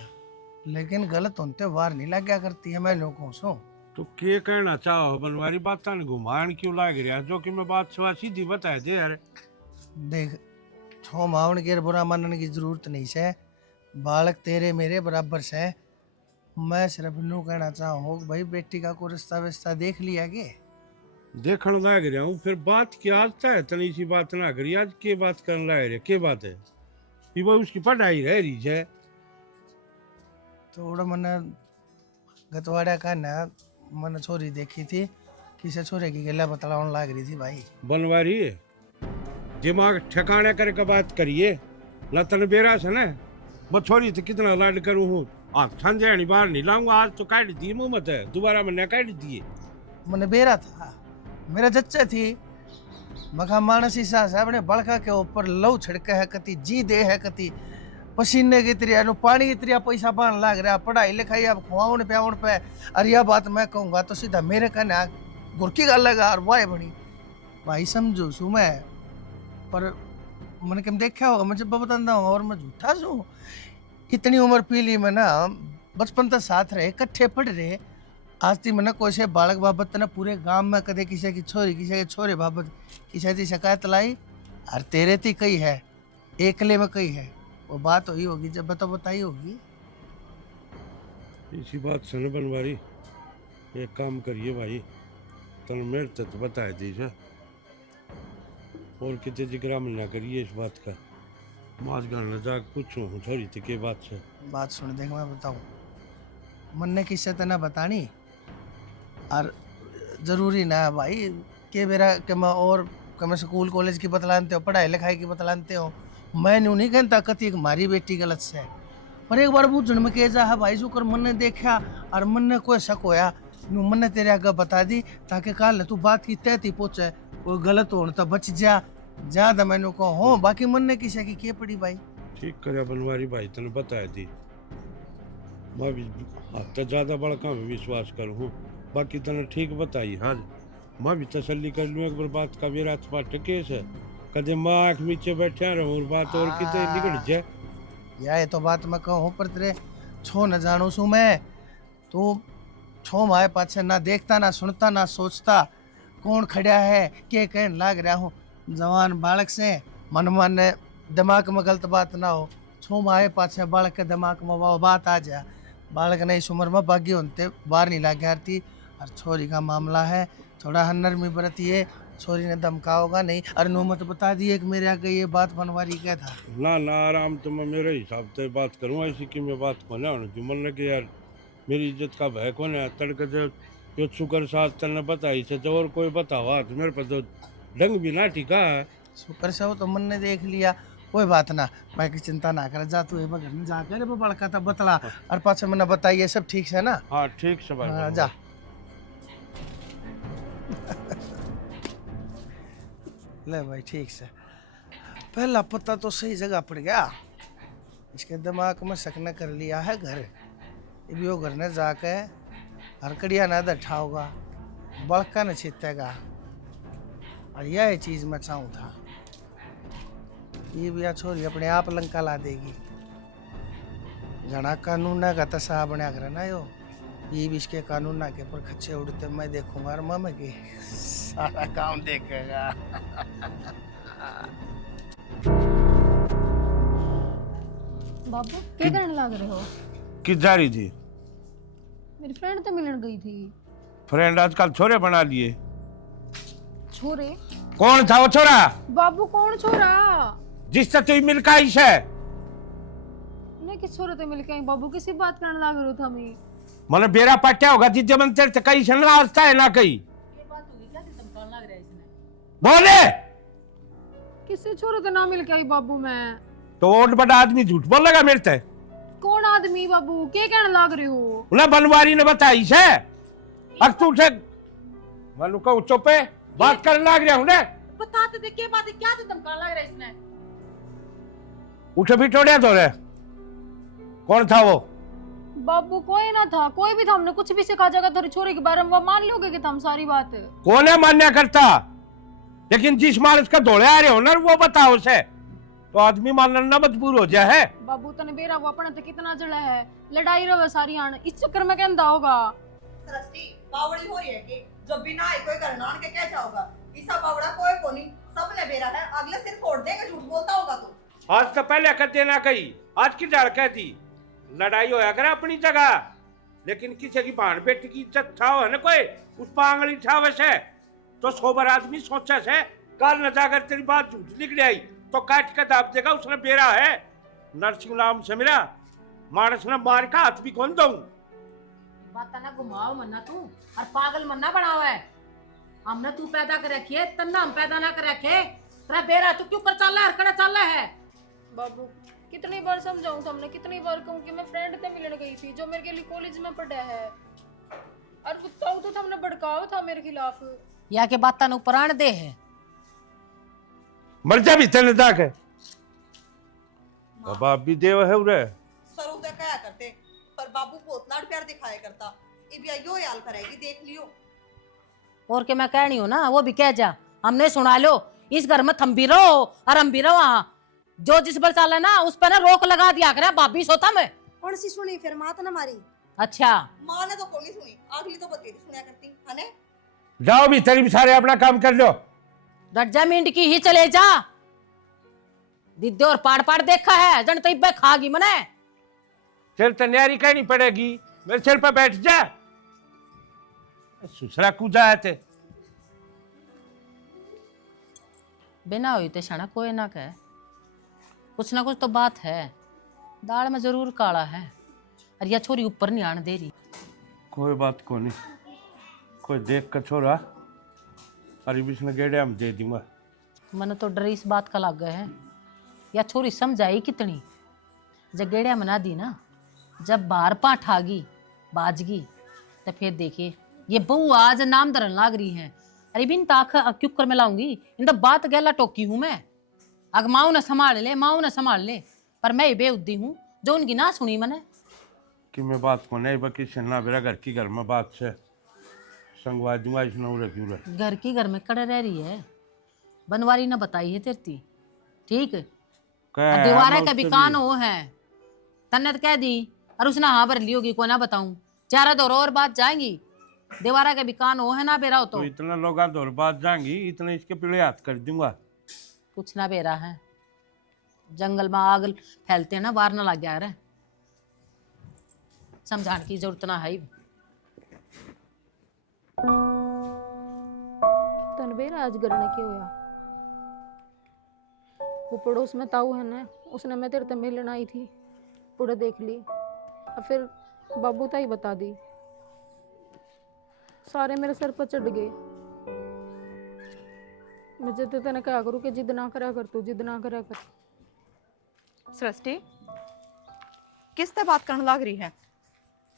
लेकिन गलत होते वार नहीं लग गया करती है। मैं लोगों सो तो क्या कहना चाहो बनवारी बात ने घुमान क्यों लाग रहा, जो कि मैं बात सवा सीधी बता दे यार। देख, छो मावन के बुरा मानने की जरूरत नहीं है। बालक तेरे मेरे बराबर से। मैं सिर्फ नू कहना चाहूँ भाई बेटी का कोई रिश्ता विश्ता देख लिया के? देखने लाग रहा हूँ, फिर बात क्या आज है तनी सी बात ना करी। आज के बात करने लाग रहा, क्या बात है? कि वो उसकी पढ़ाई रह रही है। थोड़ा मैंने गतवाड़ा का ना मैंने छोरी देखी थी, किसी छोरे की गला बतलाने लाग रही थी भाई। बनवारी दिमाग ठिकाने करके बात करिए ना, तन बेरा से ना। मैं छोरी तो कितना लाड करूँ हूँ, आप संजय बाहर नहीं लाऊंगा। आज तो काट दी मुँह मत है, दोबारा मैंने काट दिए। मैंने बेरा था, मेरा जच्चा थी मखा मानसी सास अपने बड़का के ऊपर लव छिड़के है, कति जी दे है, कति पसीने की त्रिया नु पानी की त्रिया पैसा पान लाग रहा। पढ़ाई लिखाई अब खुआउन प्याउन पे। अरे यह बात मैं कहूँगा तो सीधा मेरे कने गुरकी गल लगा और वाह बनी भाई। समझो सू मैं, पर मैंने कम देखा होगा, मुझे बताता हूँ। और मैं झूठा सू, इतनी उम्र पीली में ना बचपन तक साथ रहे, इकट्ठे पढ़ रहे। आज ती मैंने कोई से बालक बाबत ना पूरे गांव में कदे किसी की छोरी किसी के छोरे बाबत किसी की शिकायत लाई। और तेरे ती कई है, एकले में कई है, वो बात हुई होगी जब तो बताई होगी। इसी बात सुन बनवारी, एक काम करिए भाई, तन मेरे तक बता दीजिए और कितने जिक्र ना करिए इस बात का। माज गाना जा पूछूं हूँ छोरी थी के बात से। बात सुन देख, मैं बताऊँ मन ने किससे तो ना बतानी। और जरूरी ना है भाई कि मेरा कि मैं और कि मैं स्कूल कॉलेज की बतलानते हो, पढ़ाई लिखाई की बतलानते हो। मैं न्यू नहीं कहता कति हमारी बेटी गलत से, पर एक बार बूझन में कह जा है भाई, जो कर मन ने देखा और मन ने कोई शक होया नू मन ने तेरे आगे बता दी, ताकि कल तू बात की तय थी पहुंचे, कोई गलत हो तो बच जा ज्यादा। मैंने को हो बाकी मन ने किसी की के पड़ी भाई। ठीक करे बनवारी भाई, तने बता दी। मैं भी हफ्ता ज्यादा बड़ा काम विश्वास करूँ, बाकी तने ठीक बताई। हाँ मैं भी तसल्ली कर लूँ एक बार बात का। मेरा बात केस है, कदे माँ आँख नीचे बैठा रहूँ और बात और कितने निकल जाए। या ये तो बात मैं कहूँ, पर तेरे छो न जानू सू मैं। तू छो माए पाछे ना देखता ना सुनता ना सोचता, कौन खड़ा है के कहन लाग रहा हूँ। जवान बालक से मन मन दिमाग में गलत बात ना हो। छो माए पाछे बालक के दिमाग में वो बात आ जाए। बालक ने इस उम्र में भाग्य होते बाहर नहीं लाग आती। और छोरी का मामला है, थोड़ा हन्नर में बरती है, छोरी ने धमकाओगा नहीं। और नौमत बता दिए कि मेरे आगे ये बात बनवारी क्या था। ना ना आराम तो मैं मेरे हिसाब से बात करूँ, ऐसी कि मैं बात को ना जो मन लगे यार मेरी इज्जत का भय को ना तड़के जो शुक्र साथ तने बताई से तो और कोई बतावा तो मेरे पर तो ढंग भी ना टिका है। शुक्र से हो तो मन ने देख लिया, कोई बात ना। मैं की चिंता ना कर, जा तू घर में जाकर वो बड़का था बतला और पाछे मैंने बताइए सब ठीक से ना। हाँ ठीक से भाई। हाँ, जा ले भाई ठीक से। पहला पता तो सही जगह पड़ गया, इसके दिमाग में शक न कर लिया है घर। अभी वो घर ने जाके हरकड़िया ना दठा होगा, बड़का न छीतेगा। और यह चीज मैं चाहूँ था, ये भी छोरी अपने आप लंका ला देगी। जना कानून ना का सा बना कर ना यो, ये भी इसके कानून ना के पर खच्चे उड़ते मैं देखूंगा और मामा के सारा काम देखेगा। बाबू क्या करने लग रहे हो? किस जा रही थी? मेरी फ्रेंड तो मिलने गई थी। फ्रेंड आजकल छोरे बना लिए। छोरे? कौन था वो छोरा? बाबू कौन छोरा? जिससे तू मिल का इस है? नहीं किस छोरे तो मिल के बाबू किसी बात करने लग रहे हो था मैं। मैंने बेरा पट्टा होगा जिज्जे मन तेरे से कहीं से ना हंसता है ना कहीं। ये बात होगी क्या कि धमकाने लग रहा है इसने? बोले किसी छोरे तो ना मिल के आई बाबू मैं। तो और बड़ा आदमी झूठ बोल लगा मेरे से। कौन आदमी बाबू क्या कहने लग रहे हो? उन्हें बनवारी ने बताई से। अब तू से मालूम को चुपे बात करने लग रहा हूँ ना। बताते थे क्या बात है, क्या धमकाने लग रहा है इसने? उठे भी टोड़े तो रे। कौन था वो? बाबू कोई ना था, कोई भी था, हमने कुछ भी सिखा जाएगा तेरी छोरी के बारे में, वो मान लोगे कि हम सारी बात है। कौन है मान्य करता, लेकिन जिस मानस का दौड़े आ रहे हो ना वो बताओ उसे, तो आदमी मानना मजबूर हो जाए है। बाबू तने बेरा वो अपने तो कितना जड़ा है, लड़ाई रहे सारी आन, इस चक्कर में कहता होगा। सृष्टि बावड़ी हो रही है कि जो बिना आई कोई करनान के क्या जाओगा, ईसा बावड़ा कोई कोनी, सबने बेरा है, अगले सिर फोड़ देगा झूठ बोलता होगा तो। आज तो पहले कहते ना कही, आज की डर कहती लड़ाई होया करे अपनी जगह, लेकिन किसी की भान बेटी की इज्जत था है ना कोई उस पांगली था वैसे तो सोबर आदमी सोचा से कल न जाकर तेरी बात झूठ निकल आई तो काट के दाब देगा, उसने बेरा है नरसिंह नाम से मेरा मानस ने मार का हाथ भी कौन दूं। बात ना घुमाओ मन्ना तू और पागल मन्ना बनाओ है, हमने तू पैदा कर रखी है, तन्ना हम पैदा ना कर रखे। तेरा बेरा तू क्यों कर चल रहा है, हरकड़ा चल रहा है। बाबू कितनी बार समझाऊं तो हमने, कितनी बार कहूं कि मैं फ्रेंड से मिलने गई थी जो मेरे के लिए कॉलेज में पढ़ा है, और कुत्ता तो हमने भड़कावा था मेरे खिलाफ। या के बात नु प्राण दे है, मर जा भी तेने दाग है बाप भी देव है उरे सरू से कहा करते, पर बाबू को उतना प्यार दिखाया करता, इबिया यो याल करेगी देख लियो। और के मैं कहनी हूँ ना वो भी कह जा, हमने सुना लो, इस घर में थम भी रहो और हम भी रहो, वहाँ जो जिस पर चला ना उस पर ना रोक लगा दिया करे, भाभी सोता मैं कौन सी सुनी फिर मात ना मारी। अच्छा माँ ने तो कोई नहीं सुनी, अगली तो बतेरी सुनिया करती है ने। जाओ भी तेरी भी सारे अपना काम कर लो। दर्जा मिंट की ही चले जा, दिद्दे और पाड़ पाड़ देखा है जन तब खागी मने। सिर तैयारी कहनी पड़ेगी, मेरे सिर पर बैठ जा, सुसरा कूदा है ते बिना हुई ते शाना कोई ना कहे, कुछ ना कुछ तो बात है, दाल में जरूर काला है, और यह छोरी ऊपर नहीं आने दे रही। कोई बात को नहीं, कोई देख कर छोरा अरे बिस्ने गेड़े हम दे दूंगा। मन तो डर इस बात का लग गया है, या छोरी समझाई कितनी, जब गेड़िया मना दी ना, जब बाहर पाठ आगी बाजगी तो फिर देखिए ये बहू आज नाम धरन लाग रही है। अरे बिन ताख क्यों कर मैं लाऊंगी, इन तो बात गैला टोकी हूं मैं, अग माऊ ने संभाल ले, माऊ ने संभाल ले, पर मैं बेउद्दी हूँ जो उनकी ना सुनी मैंने। कि मैं बात को नहीं बाकी सुनना मेरा घर की घर में बात से संगवा दूंगा, इसने उरे क्यों रहे घर की घर में कड़े रह रही है, बनवारी ना बताई है तेरती, ठीक दीवारा का भी कान वो है, तन्ने तो कह दी और उसने हाँ भर ली होगी, को ना बताऊं, चारा दौर और बात जाएंगी, दीवारा के भी कान वो है ना बेरा हो तो इतना लोग दौर बात जाएंगी, इतने इसके पीछे हाथ कर दूंगा। कुछ ना बेरा है, जंगल में आग फैलते हैं ना, बाहर ना लग गया रे, समझाने की जरूरत ना है। तनबीर आज करने क्या होया, वो पड़ोस में ताऊ है ना, उसने मैं तेरे से मिलने आई थी, पूरा देख ली, और फिर बाबू ताई बता दी, सारे मेरे सर पर चढ़ गए। मुझे तो तेने क्या करूँ कि जिद ना करा कर, तू जिद ना करा कर। सृष्टि किससे बात करने लग रही है,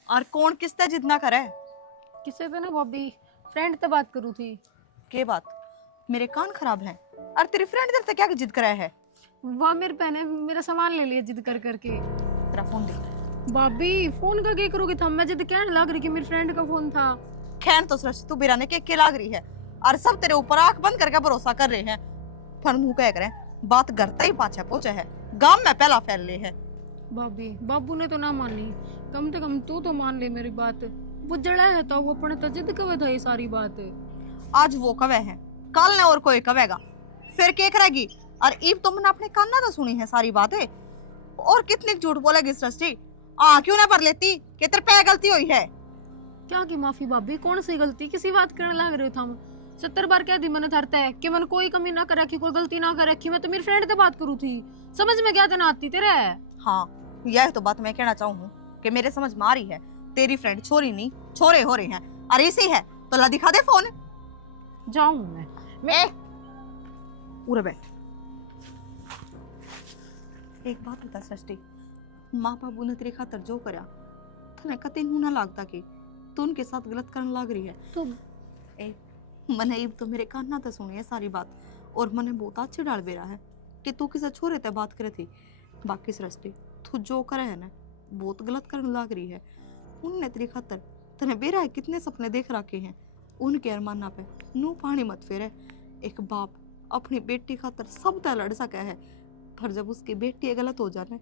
और कौन किससे जिद ना करे। किससे थे ना भाभी, फ्रेंड से बात करूँ थी। के बात, मेरे कान खराब हैं, और तेरी फ्रेंड तेरे से क्या जिद करे है। वह मेरे बहने मेरा सामान ले लिया जिद कर करके। तेरा फोन दे। भाभी फोन का क्या करोगे था, मैं जिद कहने लग रही कि मेरी फ्रेंड का फोन था। खैर तो सृष्टि तू बिराने के लाग रही है, और सब तेरे ऊपर आंख बंद करके भरोसा कर रहे हैं, पर मुंह कह करे बात करता ही पाछा पहुंचे है, गांव में पहला फैल ले है। भाभी बाबू ने तो ना मान ली, कम से कम तू तो मान ले मेरी बात। वो जड़ा है तो वो अपने तो जिद कवे था ये सारी बात। आज वो कवे है, कल ने और कोई कवेगा, फिर क्या करेगी। और ईब तुमने अपने कान ना तो सुनी है सारी बातें, और कितनी झूठ बोलेगी सृष्टि। क्यों ना भर लेती कि तेरे पे गलती हुई है। क्या की माफी भाभी, कौन सी गलती, किसी बात करने लग रहे थे। 70 बार कह दी मैंने धरता है कि मैंने कोई कमी ना कर रखी, कोई गलती ना कर रखी, मैं तो मेरी फ्रेंड से बात करूँ थी, समझ में क्या तना आती तेरे। हाँ यह तो बात मैं कहना चाहूँ कि मेरे समझ में आ रही है, तेरी फ्रेंड छोरी नहीं छोरे हो रहे हैं, अरे इसी है तो ला दिखा दे फोन। जाऊं मैं उरे बैठ। एक बात बता सृष्टि, माँ बाबू ने तेरे खातर जो करा तने कते मुंह ना लागता कि तू उनके साथ गलत करने लग रही है। तो मने इब तो मेरे कान ना तो सुनी है सारी बात, और मने बहुत अच्छे डाल बेरा है कि तू किसी छोरे ते बात करे थी। बाकी सृष्टि तू जो करे है ना बहुत गलत करने लग रही है। उनने तेरी खातर तने बेरा कितने सपने देख रखे हैं, उनके अरमाना पे नू पानी मत फेरे। एक बाप अपनी बेटी खातर सब ता लड़ सका है, पर जब उसकी बेटी गलत हो जाने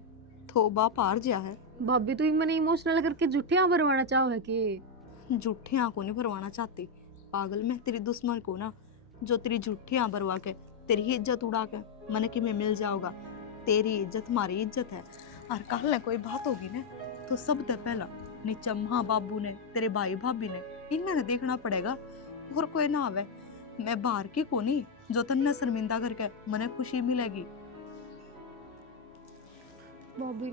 तो बाप हार जा है। भाभी तू मैंने इमोशनल करके जुठियां भरवाना चाहो है कि झूठी आंखों नहीं भरवाना चाहती पागल। मैं तेरी दुश्मन को ना, जो तेरी झूठी आंख भरवा के तेरी ही इज्जत उड़ा के मन की में मिल जाओगा। तेरी इज्जत हमारी इज्जत है, और कल ने कोई बात होगी ना तो सब ते पहला नीचा माँ बाबू ने, तेरे भाई भाभी ने, इन्हें देखना पड़ेगा, और कोई ना आवे। मैं बाहर की को नहीं जो तन्ने शर्मिंदा करके मने खुशी मिलेगी। भाभी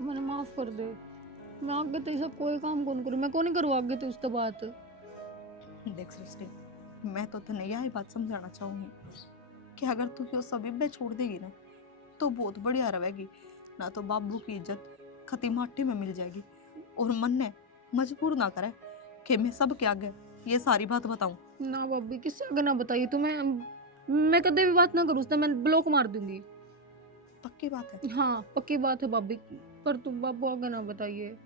मैंने माफ कर दे, मैं आगे तो सब कोई काम कौन करूँ, मैं कौन नहीं करूँ आगे तो उसके बात। देख सृष्टि, मैं तो तने यही बात समझाना चाहूंगी कि अगर तू यो सब इब्बे छोड़ देगी ना तो बहुत बढ़िया रहेगी। ना तो बाबू की इज्जत खती माटी में मिल जाएगी, और मन ने मजबूर ना करे कि मैं सबके आगे ये सारी बात बताऊं। ना भाभी किससे आगे ना बताइए तुम्हें, मैं कदे भी बात ना करूँ उससे मैं ब्लॉक मार दूंगी। पक्की बात है? हाँ पक्की बात है भाभी, पर तुम बाबू आगे ना बताइए।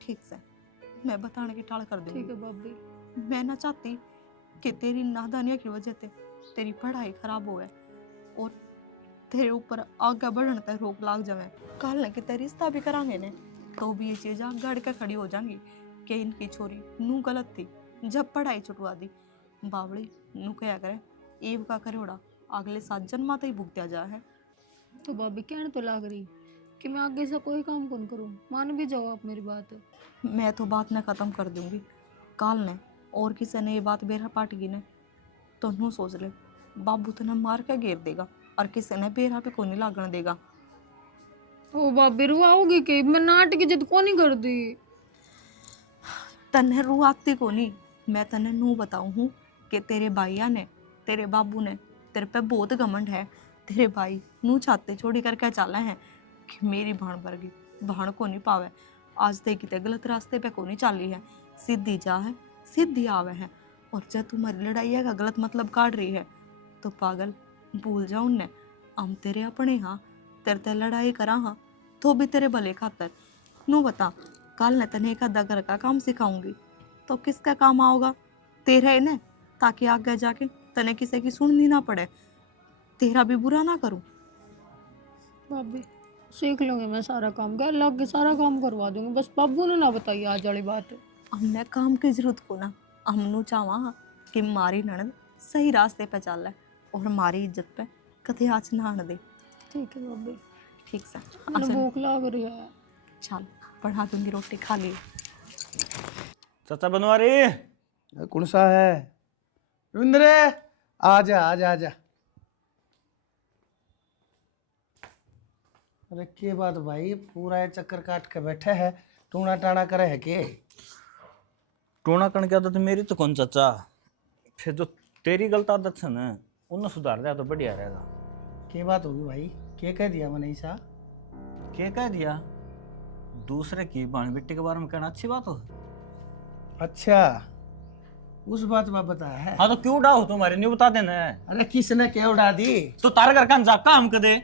ठीक से, मैं बताने की टाल कर दूंगी। ठीक है भाभी। मैं ना चाहती कि तेरी नादानियों की वजह से तेरी पढ़ाई खराब होए और तेरे ऊपर आगे बढ़ने तक रोक लाग जाए। कल ने कि तेरी रिश्ता भी करांगे ने तो भी ये चीज़ आग गड़ के खड़ी हो जाएंगी कि इनकी छोरी नू गलत थी जब पढ़ाई छुटवा दी। बावड़ी नू क्या करे ईव का करोड़ा अगले 7 जन्मा तक ही भुगत्या जा है। तो भाभी कहने तो लाग रही कि मैं आगे से कोई काम कौन करूँ, मान भी जाओ आप मेरी बात। मैं तो बात न ख़त्म कर दूंगी। काल ने और किसी ने ये बात बेरा पाट गई ने तो नू सोच ले बाबू तो मार के घेर देगा और किसी ने बेरा पे को नहीं लागण देगा। ओ भाभी रुआओगी कि मैं नाटक की जिद को नहीं कर दी। तन्ने रुआती को नहीं, मैं तन्ने नू बताऊं हूँ कि तेरे भाइया ने, तेरे बाबू ने तेरे पे बहुत घमंड है। तेरे भाई नू छाते छोड़ी करके चला है कि मेरी भाण वर्गी भाण को नहीं पावे। आज ते किते गलत रास्ते पे को नहीं चाली है, सीधी जा है सीधी आवे है। और जब तुम्हारी लड़ाई का गलत मतलब काट रही है तो पागल भूल जाओ उनने हम तेरे अपने हाँ, तेरे ते लड़ाई करा हाँ तो भी तेरे भले खातर। नू बता कल ने तने एक आधा घर का काम सिखाऊंगी तो किसका काम आओगा? तेरा है ना, ताकि आगे जाके तने किसी की सुननी ना पड़े, तेरा भी बुरा ना करूं। भाभी सीख लूंगी मैं सारा काम, घर लग के सारा काम करवा दूंगी, बस बाबू ने ना बताइए आज वाली बात। हमने काम की जरूरत को ना, हमनू चाहवा कि मारी ननद सही रास्ते पे चल और हमारी इज्जत पे कथे आँच ना आने दे। ठीक है भाभी। ठीक से मुझे भूख लग रही है। चल बढ़ा दूंगी, रोटी खा ली। चाचा बनवारी कौन सा है? रविंद्र आजा आजा आजा। अरे के बात भाई, पूरा ये चक्कर काट के बैठे है, टूना टाना करे है के? टोना कण की आदत मेरी तो कौन चाचा, फिर जो तेरी गलत आदत है ना उन्हें सुधार दिया तो बढ़िया रहेगा। के बात होगी भाई, के कह दिया मैंने ऐसा? क्या कह दिया? दूसरे की बाण बेटी के बारे में कहना अच्छी बात हो? अच्छा उस बात में बताया है? हाँ तो क्यों उड़ाओ तुम्हारे, नहीं बता देना है। अरे किसने क्या उड़ा दी? तो तारा घर का जाका हम कदे।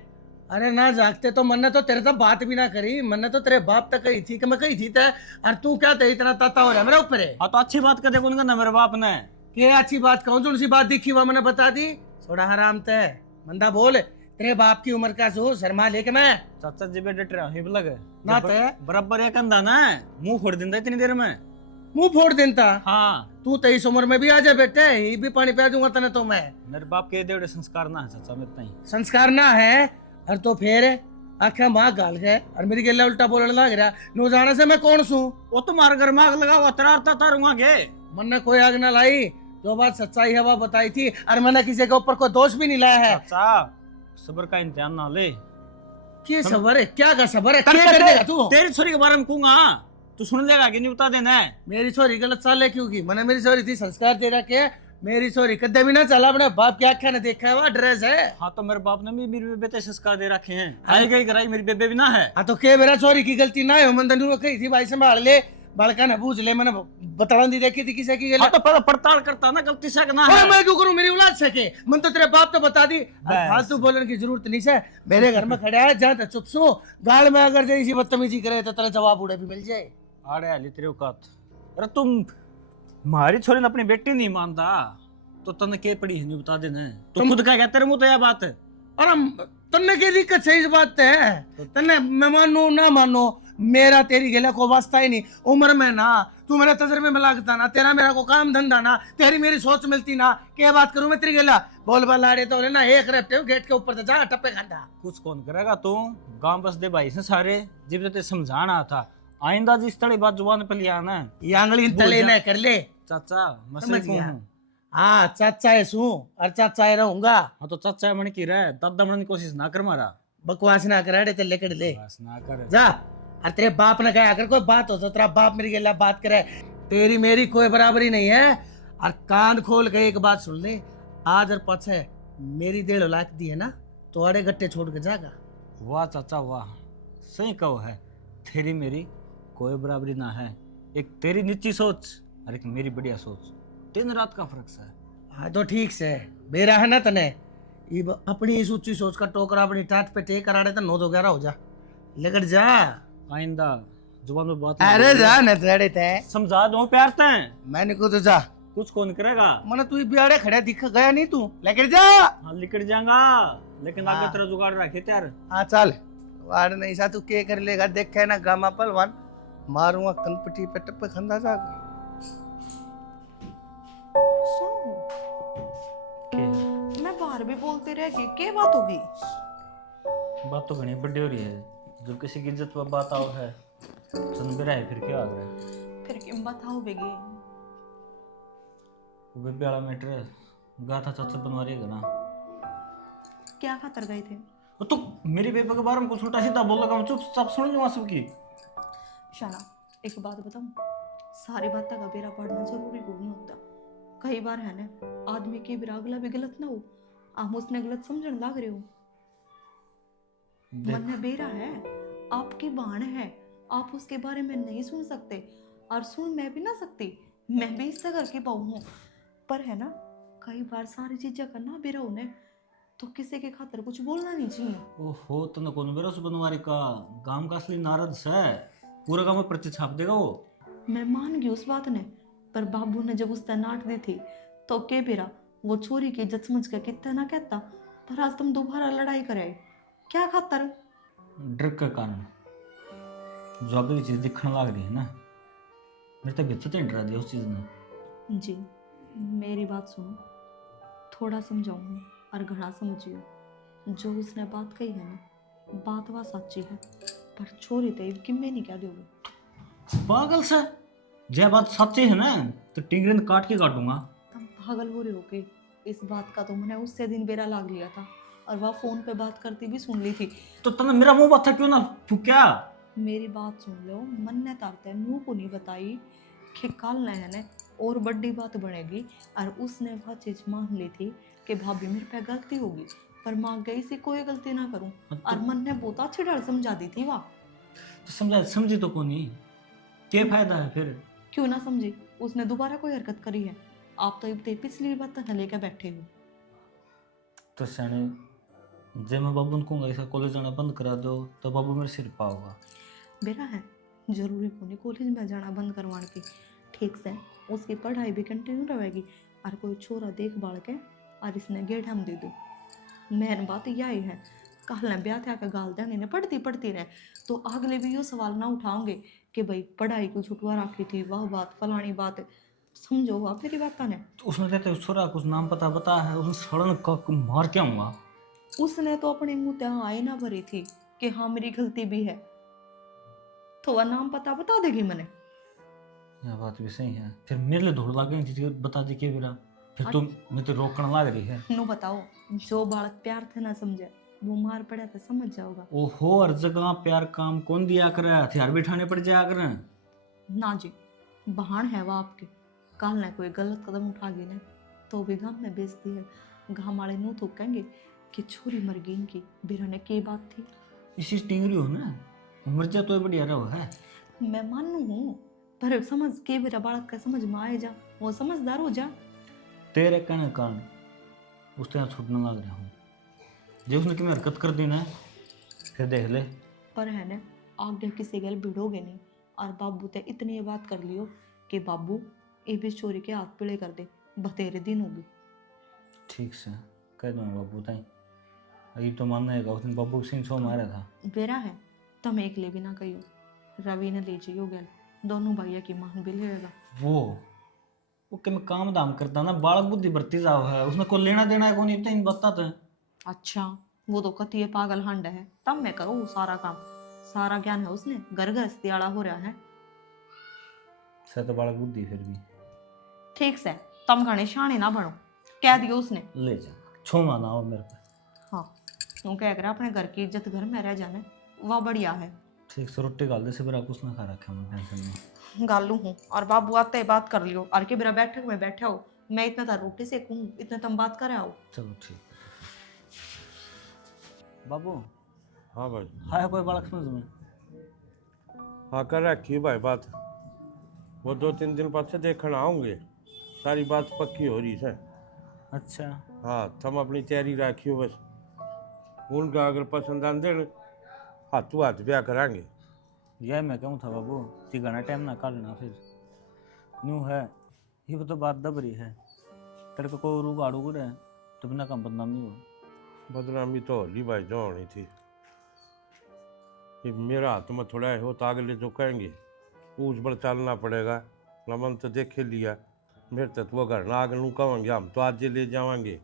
अरे ना जागते तो मन ने तो तेरे तो बात भी ना करी, मन ने तो तेरे बाप तक कही थी कि मैं कही थी ते, और तू क्या ते इतना ताता हो रहा है मेरे ऊपर? हाँ तो अच्छी बात कदे कौन करना मेरे बाप ने? के अच्छी बात कहूँ, जो सी बात दिखी वह मैंने बता दी। थोड़ा हराम ते मंदा बोल, तेरे बाप की उम्र का सो शर्मा लेके मैं चाचा जी बेटे ट्रेन हिब लगे ना ते बराबर एक अंदा ना मुंह फोड़ दिंदा इतनी देर में। मुंह फोड़ देता? हाँ तू 23 उम्र में भी आ जा बेटे, ये भी पानी पिला दूंगा तने तो मैं। मेरे बाप के देवड़े संस्कार ना है चाचा मेरे ताई। संस्कार ना है और तो फिर आखिर माँ गाल है और मेरी गेला उल्टा बोलने लग रहा। नो जाने से मैं कौन सू? वो तुम्हारे घर में आग लगा हुआ तरारता तारूंगा गे। मन ने कोई आग ना लाई, जो बात सच्चाई है वह बताई थी, और मैंने किसी के ऊपर कोई दोष भी नहीं लाया है। चाचा सबर का इंतजाम ना ले। क्या सबर है? क्या का सबर है? क्या कर देगा तू? तेरी छोरी के बारे में कहूंगा तू सुन लेगा कि नहीं बता देना है। मेरी छोरी गलत साल है क्योंकि मैंने मेरी छोरी थी संस्कार दे रखे, मेरी छोरी कदे भी ना चला, अपने बाप की आंखें ने देखा है वह ड्रेस है। हाँ तो मेरे बाप ने भी मेरी बेबे ते संस्कार दे रखे हैं, आई गई कराई मेरी बेबे भी ना है। हाँ तो के मेरा छोरी की गलती ना है, मन तनु कही थी भाई संभाल ले, बालका ने पूछ ले, मैंने बताना दी देखी थी किसे की हाँ तो पहले पड़ताल करता ना, गलती से ना है। मैं क्यों करूं, मेरी औलाद से के मन तो तेरे बाप तो बता दी। बस। फालतू बोलने की जरूरत नहीं है, मेरे घर में खड़ा है, जहाँ तक चुप सो, गाल में अगर जैसी बदतमीजी करे तो तेरा जवाब उड़े भी मिल जाए। अरे अली तेरे औकात, अरे तुम हमारी छोरी ने अपनी बेटी नहीं मानता तो तने के पड़ी है नहीं बता देना, तो खुद का कहते मुंह तो यह बात है। और तन्ने की दिक्कत है, इस बात है तन्ने मैं मानो ना मानो, मेरा तेरी गेला को वास्ता ही नहीं। उम्र में ना तू मेरे तजर्बे में लागता ना, तेरा मेरा को काम धंधा ना, तेरी मेरी सोच मिलती ना, क्या बात करूं मैं तेरी गेला। बोल बाल लाड़े तो ना एक रहते हो गेट के ऊपर से जा टप्पे खांदा। कुछ कौन करेगा तू, गांव बस दे भाई से सारे जिब ते समझाना था, आइंदा जिस तड़ी बात जुबान पे लिया ना, ये आंगली तले न कर ले। चाचा समझ मसले गया। हूँ। हाँ चाचा है सू और चाचा है रहूंगा। हाँ तो चाचा मन की रह, दादा मन की कोशिश ना कर मारा, बकवास ना कर, ते लेकर ले बस ना कर। जा। और तेरे बाप ने कहा अगर कोई बात हो तो तेरा बाप मेरी गेला बात करे, तेरी मेरी कोई बराबरी नहीं है। और कान खोल के एक बात सुन ले, आज और पछे मेरी 1.5 लाख दी है ना, तो अड़े गट्टे छोड़ के जागा। वाह चाचा वाह, सही कहो है, तेरी मेरी कोई बराबरी ना है। एक तेरी नीची सोच और एक मेरी बढ़िया सोच, दिन रात का फर्क है। हाँ तो ठीक से बेरा है ना तने, इब अपनी इस ऊंची सोच का टोकरा अपनी टाट पे टेक करा दे तो 9 2 11 हो जा, लेकर जा। आइंदा जुबान में बात अरे जा न तेरे ते समझा दो प्यार ते, मैंने को तो जा, कुछ कौन करेगा। मन तू बियाड़े खड़े दिख गया नहीं, तू लेकर जा। हाँ निकल जाऊंगा, लेकिन आगे हाँ। तेरा जुगाड़ रखे त्यार। हाँ चल, वाड़ नहीं सा तू के कर लेगा, देखे ना गामा पलवान मारूंगा कनपटी पे टप्पे खंदा जागा। सुनो, मैं बाहर भी बोलती रह गई, क्या बात होगी? बात तो घनी बड़ी हो रही है, जब किसी की इज्जत पर बात आओ है सुन भी रहे, फिर क्या आ रहा है। फिर क्यों बताओ बेगी? वो बेबे वाला मैटर गा था चाचा बनवारी है ना, क्या खातर गए थे? वो तो मेरी बेबे के बारे में कुछ उल्टा सीधा बोल लगा, चुपचाप सुन लूंगा सबकी। शाना, एक बात बताऊं, सारी बात का बेरा पढ़ना जरूरी को नहीं होता। कई बार है ना, आदमी की बिरागला भी गलत ना हो, आप उसने गलत समझने लग रहे हो। मन में बेरा है, आपकी बाण है, आप उसके बारे में नहीं सुन सकते, और सुन मैं भी ना सकती, मैं भी इससे करके पाऊ हूँ। पर है ना, कई बार सारी चीजें करना बेरा होने, तो किसी के खातर कुछ बोलना नहीं चाहिए। ओहो तने कौन बेरा से बनवारी का, गांव का असली नारद है, पूरा गांव में पर्ची छाप देगा वो। मैं मान गई उस बात ने, पर बाबू ने जब उसने नाट दी थी तो के बेरा वो चोरी की इज्जत समझ के कितना ना कहता, पर आज तुम दोबारा लड़ाई करे, क्या खातर? डर के कारण जो अगली चीज दिखने लग रही है ना, मेरे तक बच्चे तो डरा दिया उस चीज ने। जी मेरी बात सुनो, थोड़ा समझाऊंगी और घना समझियो। जो उसने बात कही है ना, बात वह सच्ची है, पर चोरी तो कि मैं नहीं कह दोगे। पागल से, जय बात सच्ची है ना तो टिंगरिन काट के काटूंगा। तुम पागल हो रहे हो के? इस बात का तो मैंने उससे दिन बेरा लाग लिया था, और वह फोन पे बात करती भी सुन ली थी। तो तने मेरा मुंह बात था क्यों ना फूक्या। मेरी बात सुन लो, मन ने तारते मुंह को नहीं बताई कि कल ने और बड़ी बात बनेगी, और उसने वह चीज मान ली थी कि भाभी मेरे पे गलती होगी, पर मां गई से कोई गलती ना करूं, और मन ने बहुत अच्छी ढंग समझा दी थी। वह तो समझी तो कौन नहीं, क्या फायदा है फिर? क्यों ना समझी, उसने दोबारा कोई हरकत करी है? आप तो इतने पिछली बात न लेकर बैठे हो। तो सैने जब मैं बाबू को कहूँगा इसका कॉलेज जाना बंद करा दो, तो बाबू मेरे सिर पाओगा। बेरा है, जरूरी को नहीं कॉलेज में जाना बंद करवाने की, ठीक से उसकी पढ़ाई भी कंटिन्यू रहेगी, और कोई छोरा देख भाल के और इसने गेट हम दे दो। मेन बात यही है, कल ने ब्याह थे आके गाल देंगे ने पढ़ती रहे, तो अगले भी यो सवाल ना उठाओगे कि भाई पढ़ाई क्यों छुटवा रखी थी, वह बात फलानी बात। समझो आप मेरी बात ने। तो उसने कहते उस छोरा कुछ नाम पता बता है, उसने सड़न का मार क्या हुआ। उसने तो अपने मुंह ते हाँ ही ना भरी थी कि हाँ मेरी गलती भी है, तो वह नाम पता बता देगी मैंने। यह बात भी सही है, फिर मेरे लिए धोड़ लग गई बता दी के मेरा, फिर तुम मैं तो रोकने लग रही है। नो बताओ, जो बालक प्यार थे ना समझे, वो मार पड़ा तो समझ जाओगा। ओहो हर जगह प्यार काम कौन दिया करे, हथियार बिठाने पड़ जाया करे। ना जी, बहान है वह आपके, कल ने कोई गलत कदम उठा गई ने तो भी गांव में बेइज्जती है, गांव वाले नू थूकेंगे कि छोरी मर गई इनकी, बिरा ने की बात थी। इसी टिंगरी हो ना, मर जा तो बढ़िया रहो है। मैं मानू हूँ, पर समझ के मेरा बालक का समझ में आए जा, वो समझदार हो जा। तेरे कहने के कारण उस तरह छूटने लग रहा हूँ। जो उसने कितनी हरकत कर दी ना, फिर देख ले। पर है ना, आगे किसी गल भिड़ोगे नहीं। और बाबू ते इतनी ये बात कर लियो कि बाबू ये भी चोरी के हाथ पीले कर दे, बतेरे दिन होगी। ठीक से कह दूँगा बाबू ताई। अभी तो मानना है उस दिन बाबू सिंह छो मारा था। बेरा है, तुम एक ले भी ना कहियो, रवि ने ले जाइयो गल, दोनों भैया की मान भी लेगा। वो कि मैं काम दाम करता ना, बालक बुद्धि बढ़ती जाओ है, उसमें कोई लेना देना है कौन, इतना इन बताते हैं। अच्छा, वो तो कती पागल हंड है, तब मैं करूँ सारा काम, सारा ज्ञान है उसने, घर गृहस्थी वाला हो रहा है। सह तो बालक बुद्धि फिर भी। ठीक से, तुम घने शाने ना बनो, कह दियो उसने। ले जा, छो माना हो मेरे पे। हाँ, तू कह कर अपने घर की इज्जत घर में रह जाने, वह बढ़िया है। ठीक से रोटी गाल दे से मेरा कुछ ना खा रखा मैं, टेंशन नहीं। गालू हूँ, और बाबू आते ही बात कर लियो, और के मेरा बैठक में बैठे हो, मैं इतना था रोटी सेकूं, इतना तुम बात करे आओ। चलो ठीक। बाबू हाँ भाई। है कोई बालक समझ में? हाँ कर रखी भाई बात, वो 2-3 दिन बाद से देखने आऊंगे, सारी बात पक्की हो रही है। अच्छा हाँ, तुम अपनी तैयारी रखियो बस, उनका अगर पसंद आंदे हाथों हाथ ब्याह करांगे। यह मैं कहूँ था बाबू कि घना टाइम ना कर लेना फिर न्यू है। ये तो बात दब रही है, तेरे को कोई रू गाड़ू को रहे तो बिना काम बदनामी हो। बदनामी तो होली भाई जो होनी थी, ये मेरा हाथ में थोड़ा है, हो तो अगले जो कहेंगे ऊस बड़ चलना पड़ेगा। नमन तो देखे लिया, मेरे तक वो घर ना आगे कहेंगे, हम तो आज ले जावांगे,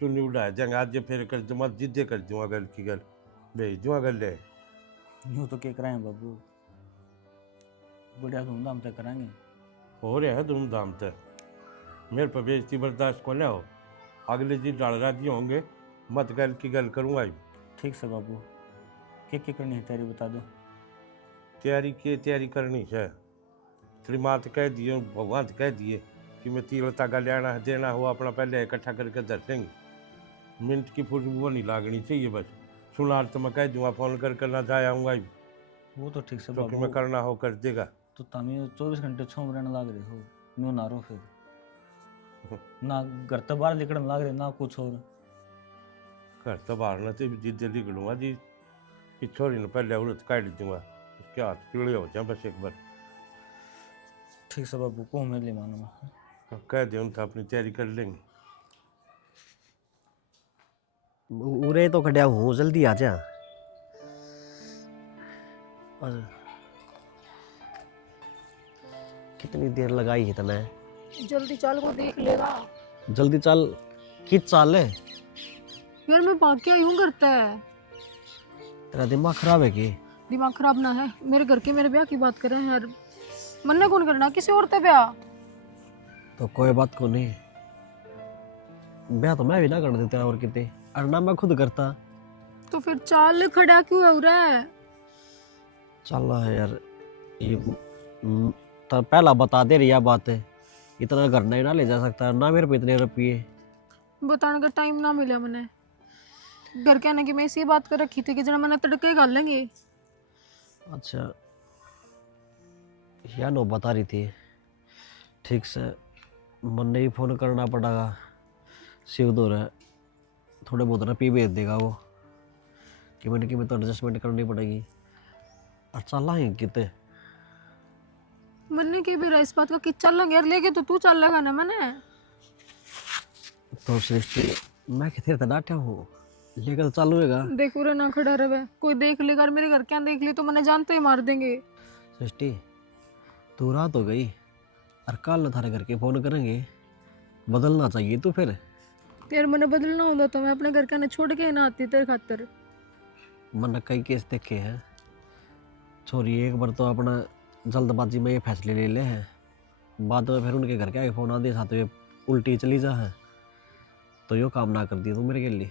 चुन्नी उड़ाए जाएंगे, आज फिर कर दूँ मत जिद्दे कर दूँगा, गल की गल भेज दूँगा गल ले। यूँ तो क्या कराएं बाबू, बढ़िया धूमधाम से कराएंगे। हो रहे हैं धूमधाम से, मेरे पर बेइज्जती बर्दाश्त को न हो, अगले जी डाल राजी होंगे, मत गल की गल करूँगा। ठीक से बाबू, क्या करनी है तैयारी बता दो। तैयारी करनी है, तेरी माँ तो कह दिए, भगवान तो कह दिए कि मैं तिल तागा लेना है देना हो अपना पहले इकट्ठा करके धर देंगे, मिनट की फुट वो नहीं लागनी चाहिए। बस सुनार तो मैं कह दूँगा, फोन कर ना जाए आऊँगा, वो तो ठीक से क्योंकि बाबू, मैं करना हो कर देगा। तो तमी 24 घंटे छो रहने लग रहे हो, न्यू ना रो फिर ना घर तो बाहर निकलने लग रहे ना कुछ और। घर तो बाहर न तो जिद्दे निकलूँगा जी, कि छोरी ने पहले औरत काट दूँगा, उसके हाथ पीले हो जाए बस एक बार। ठीक से बाबू को मेरे लिए मानो, कह दे उनका अपनी तैयारी कर लेंगे। उरे तो खड़ा हूँ, जल्दी आ जा। और कितनी देर लगाई है तने? जल्दी चल, को देख लेगा। जल्दी चल, कित चाल है? यार मैं भाग के यूं करता है, तेरा दिमाग खराब है कि? दिमाग खराब ना है, मेरे घर के मेरे ब्याह की बात कर रहे हैं यार, मन्ने कौन करना, किसी और से ब्याह। तो कोई बात को नहीं, ब्याह तो मैं भी ना कर देता और कितने, और ना मैं खुद करता। तो फिर चाल खड़ा क्यों हो रहा है? चल रहा है यार, ये तो पहला बता दे रही है बात है, इतना घर नहीं ना ले जा सकता ना, मेरे पे इतने रुपये बताने का टाइम ना मिला मैंने, घर के आने की मैं इसी बात कर रखी थी कि जना मैंने तड़के गाल लेंगे। अच्छा या नो बता रही थी, ठीक से मन ने ही फ़ोन करना पड़ेगा, शिव दो रहा थोड़े बहुत रुपये भेज देगा वो, कि मैंने तो एडजस्टमेंट करनी पड़ेगी। और चल रहा है कितने मन्ने के भी रहा इस बात का कि चल लगे यार, लेके तो तू चल लगा ना मैंने। तो सृष्टि मैं कितने तनाटे हूँ, लेकर चालू होगा। देख उरे ना खड़ा रहे, कोई देख लेगा, मेरे घर क्या देख ली तो मैंने जानते ही मार देंगे। सृष्टि तू रात हो गई, और कल थारे घर के फ़ोन करेंगे, बदलना चाहिए तू फिर। यार मैंने बदलना होता तो मैं अपने घर के आने छोड़ के ना आती तेरे खातर। मैंने कई केस देखे हैं, छोरी एक बार तो अपना जल्दबाजी में ये फैसले ले ले हैं, बाद में फिर उनके घर के आगे फ़ोन आते साथ में उल्टी चली जा है, तो यो काम ना कर दिया तू मेरे के लिए।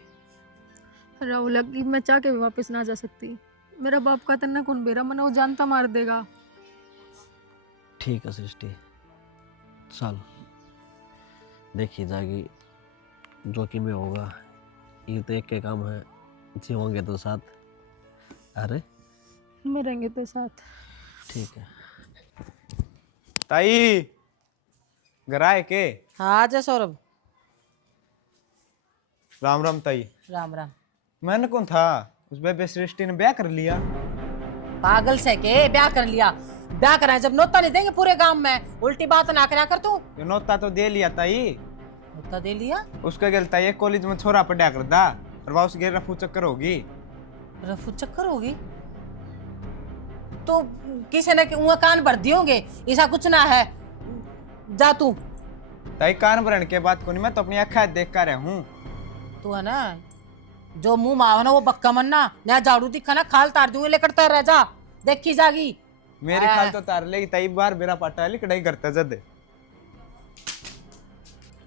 राहुल कि मैं चाह के भी वापस ना जा सकती, मेरा बाप का तना कौन बेरा, मैंने वो जानता मार देगा। ठीक है सृष्टि, चल देखी जाएगी जो कि में होगा, ये तो एक के काम है, जीवोंगे तो साथ। अरे मरेंगे तो साथ। ठीक है। ताई घर आए के? हाँ आजा सौरभ। राम राम ताई। राम राम। मैंने कौन था उस बेबे सृष्टि ने ब्याह कर लिया? पागल से के ब्याह कर लिया? ब्याह कराए जब नोता नहीं देंगे पूरे गांव में, उल्टी बात ना करा कर तू। ये नोता तो दे लिया ताई। नोता दे लिया? उसका गलता ये कॉलेज में छोरा पढ़ा कर दा और वह उसके रफू चक्कर होगी। रफू चक्कर होगी तो किसी ने वहाँ कान भर दिए होंगे, ऐसा कुछ ना है। जा तू। ताई कान भरने के बाद को नहीं, मैं तो अपनी अखा देख कर रहा हूँ। तू है ना जो मुंह मावा ना वो बक्का मनना, नया झाड़ू दिखा ना खाल तार दूंगे लेकर तर रह जा, देखी जागी। मेरे खाल तो तार लेगी ताई, बार मेरा पाटा है कढ़ाई करता जद।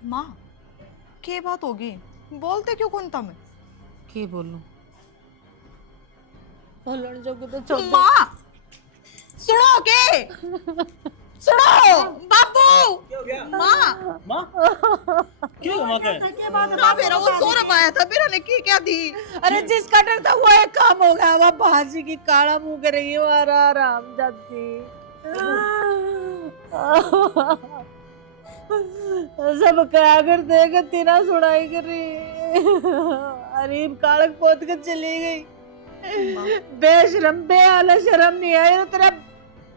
माँ के बात होगी, बोलते क्यों कौन तम? के बोलूं? बोलने जोगे तो छोड़ दो। माँ सुनो के सुनो बाबू। माँ माँ क्यों माँ के? ना मेरा वो सौरभ आया था, मेरा ने की क्या दी? अरे जिसका डर था वो एक काम हो गया, वह भाजी की काला मुंह कर रही है आराम जाती। सब क्या कर देगा तीना सुनाई कर रही। अरे कालक पोत कर चली गई। बेशरम बेआला शर्म नहीं है तेरा।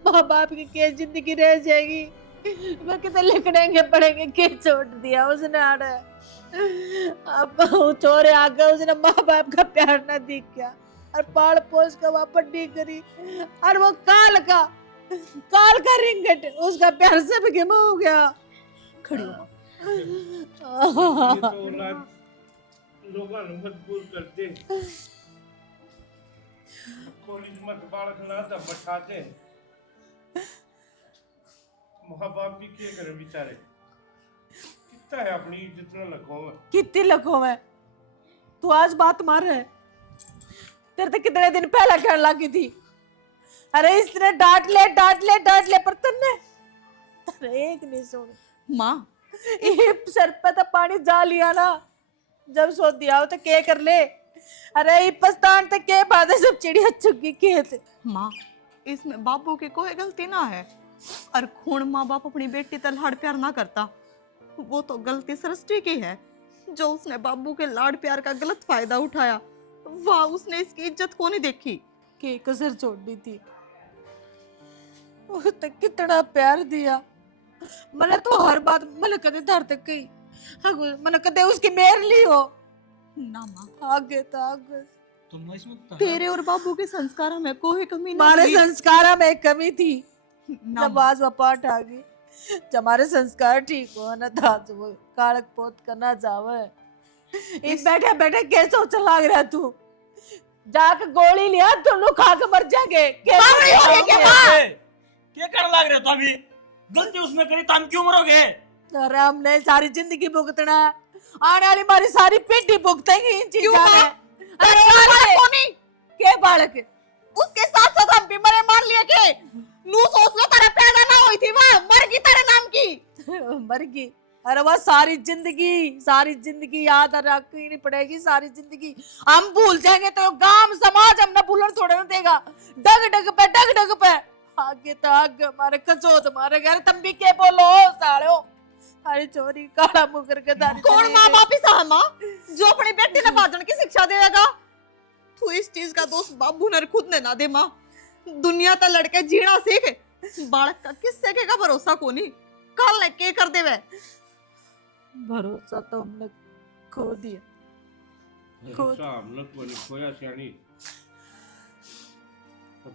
माँ बाप की क्या जिंदगी रह जाएगी? मैं कितने लिखने पड़ेंगे के छोड़ दिया उसने आड़े। अब चोरे आ गए, उसने माँ बाप का प्यार ना दिखा और पाल पोस का वापस नहीं करी। और वो काल का रिंगट उसका प्यार सब गिमा हो गया। खड़ी हो। लोगों ने मजबूर करते कॉलेज मत बालक ना था बैठाते। माँ बाप भी क्या करें बेचारे, कितना है अपनी इज्जत न लगो में। कितनी लखों में तू आज बात मार रहा है? तेरे तो कितने दिन पहले कहने लगी थी अरे इसने डांट ले पर तन्ने अरे एक नहीं सुन। माँ ये सर पे तो पानी जा लिया ना, जब सो दिया हो तो क्या कर ले। अरे ये पछतान तो क्या बात है, सब चिड़िया चुगी खेत। माँ इसमें बाबू की कोई गलती ना है, और खून माँ बाप अपनी बेटी तर लाड़ प्यार ना करता, वो तो गलती सृष्टि की है जो उसने बाबू के लाड़ प्यार का गलत फायदा उठाया। वाह उसने इसकी इज्जत को नहीं देखी। के कसर छोड़नी थी, वो तो कितना प्यार दिया। मैंने तो हर बात मैंने कदे धर तक गई, मैंने कदे उसकी मेर ली हो ना माँ आगे तो आगे। तुम इसमें तेरे और बाबू के संस्कारों में कोई कमी ना हमारे थी। संस्कारा में एक कमी थी, ना जब आज वपाट आ गई। जब हमारे संस्कार ठीक हो ना था तो वो कालक पोत करना चाहे। इस बैठे बैठे कैसे उछल लाग रहा तू? जाके गोली लिया दोनों खा के मर जाएंगे। क्या करने लग रहे हो? तो अभी गलती उसने करी तो हम क्यों मरोगे? अरे हमने सारी जिंदगी भुगतना, आने वाली हमारी सारी पीढ़ी भुगतेंगी इन चीजों में। अरे कोनी के बालक उसके साथ साथ हम भी मरे मार लिए के नू सोच लो तेरा पैदा ना हुई थी, वह मर गई तेरे नाम की। मर गई। अरे वह सारी जिंदगी याद रखनी नहीं पड़ेगी। सारी जिंदगी हम भूल जाएंगे तो गांव समाज हम ना भूलन थोड़े ना देगा। डग डग पे आगे तो आगे हमारे कचोत हमारे घर। तुम भी क्या बोलो सालो? सारी चोरी काला मुंह करके दारी कौन माँ बाप ही सा माँ जो अपनी बेटी ने बाजन की शिक्षा देगा? तू इस चीज का दोष बाबू ने खुद ने ना दे। माँ दुनिया तो लड़के जीना सीख, बालक का किससे के का भरोसा कोनी, कल ने के कर देवे। भरोसा तो हमने खो दिया। भरोसा हमने कोई खोया सियानी।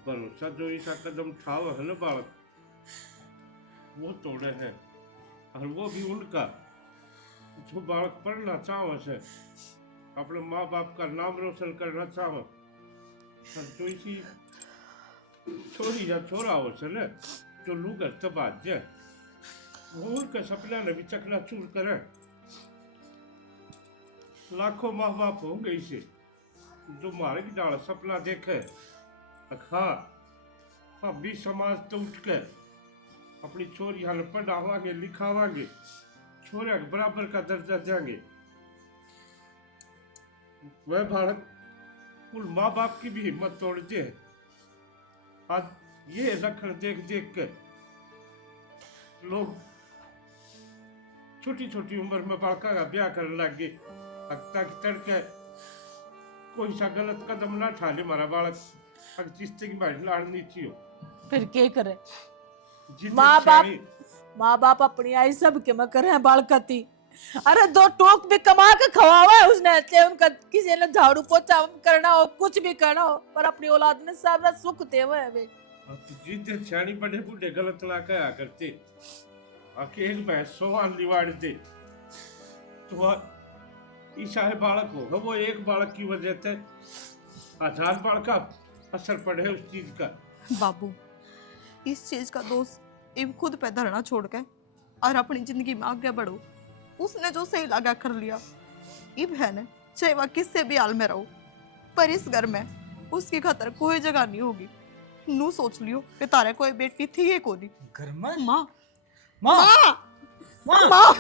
भरोसा जो इसका कदम उठाओ है ना बालक, वो तोड़े हैं, और वो भी उनका जो बालक पढ़ना चाहो से अपने माँ बाप का नाम रोशन करना चाहो। और जो इसी छोरी या छोरा हो से न जो लूगर तबाद जाए, वो उनके सपना ने भी चकना चूर करे। लाखों माँ बाप होंगे इसे जो मारे की डाल सपना देखे। हाँ भी समाज तो उठ के अपनी छोरी हाल पढ़ावांगे लिखावांगे, छोरे के बराबर का दर्जा देंगे। वह भारत कुल माँ बाप की भी हिम्मत तोड़ते हैं। आज ये लक्षण देख देख कर लोग छोटी छोटी उम्र में बालका का ब्याह करने लग गए। हफ्ता की तड़के कोई सा गलत कदम ना उठा ले मारा बालक, अगर जिससे की बात लाड़नी चाहिए। फिर क्या करे? जिद माँ बाप अपनी आई सब के में करे बालकती। अरे 2 टोक भी कमा के खवावा है उसने, चाहे उनका किसी ने झाड़ू पोछा करना हो, कुछ भी करना हो, पर अपनी औलाद ने सारा सुख दे हुए है। जिद छानी बड़े बूढ़े गलत ला कया करते, आके एक भैंस 100 आंधी वाड़ दे तो ईसा है बालक होगा, वो एक बालक की वजह से 1000 बालक का असर पड़े उस चीज का। बाबू इस चीज का दोष इब खुद पे धरना छोड़ के और अपनी जिंदगी में आगे बढ़ो। उसने जो सही लगा कर लिया। इब है ना, चाहे वह किससे भी हाल में रहो, पर इस घर में उसकी खातर कोई जगह नहीं होगी। नू सोच लियो कि तारे कोई बेटी थी ये कोनी। घर में माँ माँ माँ माँ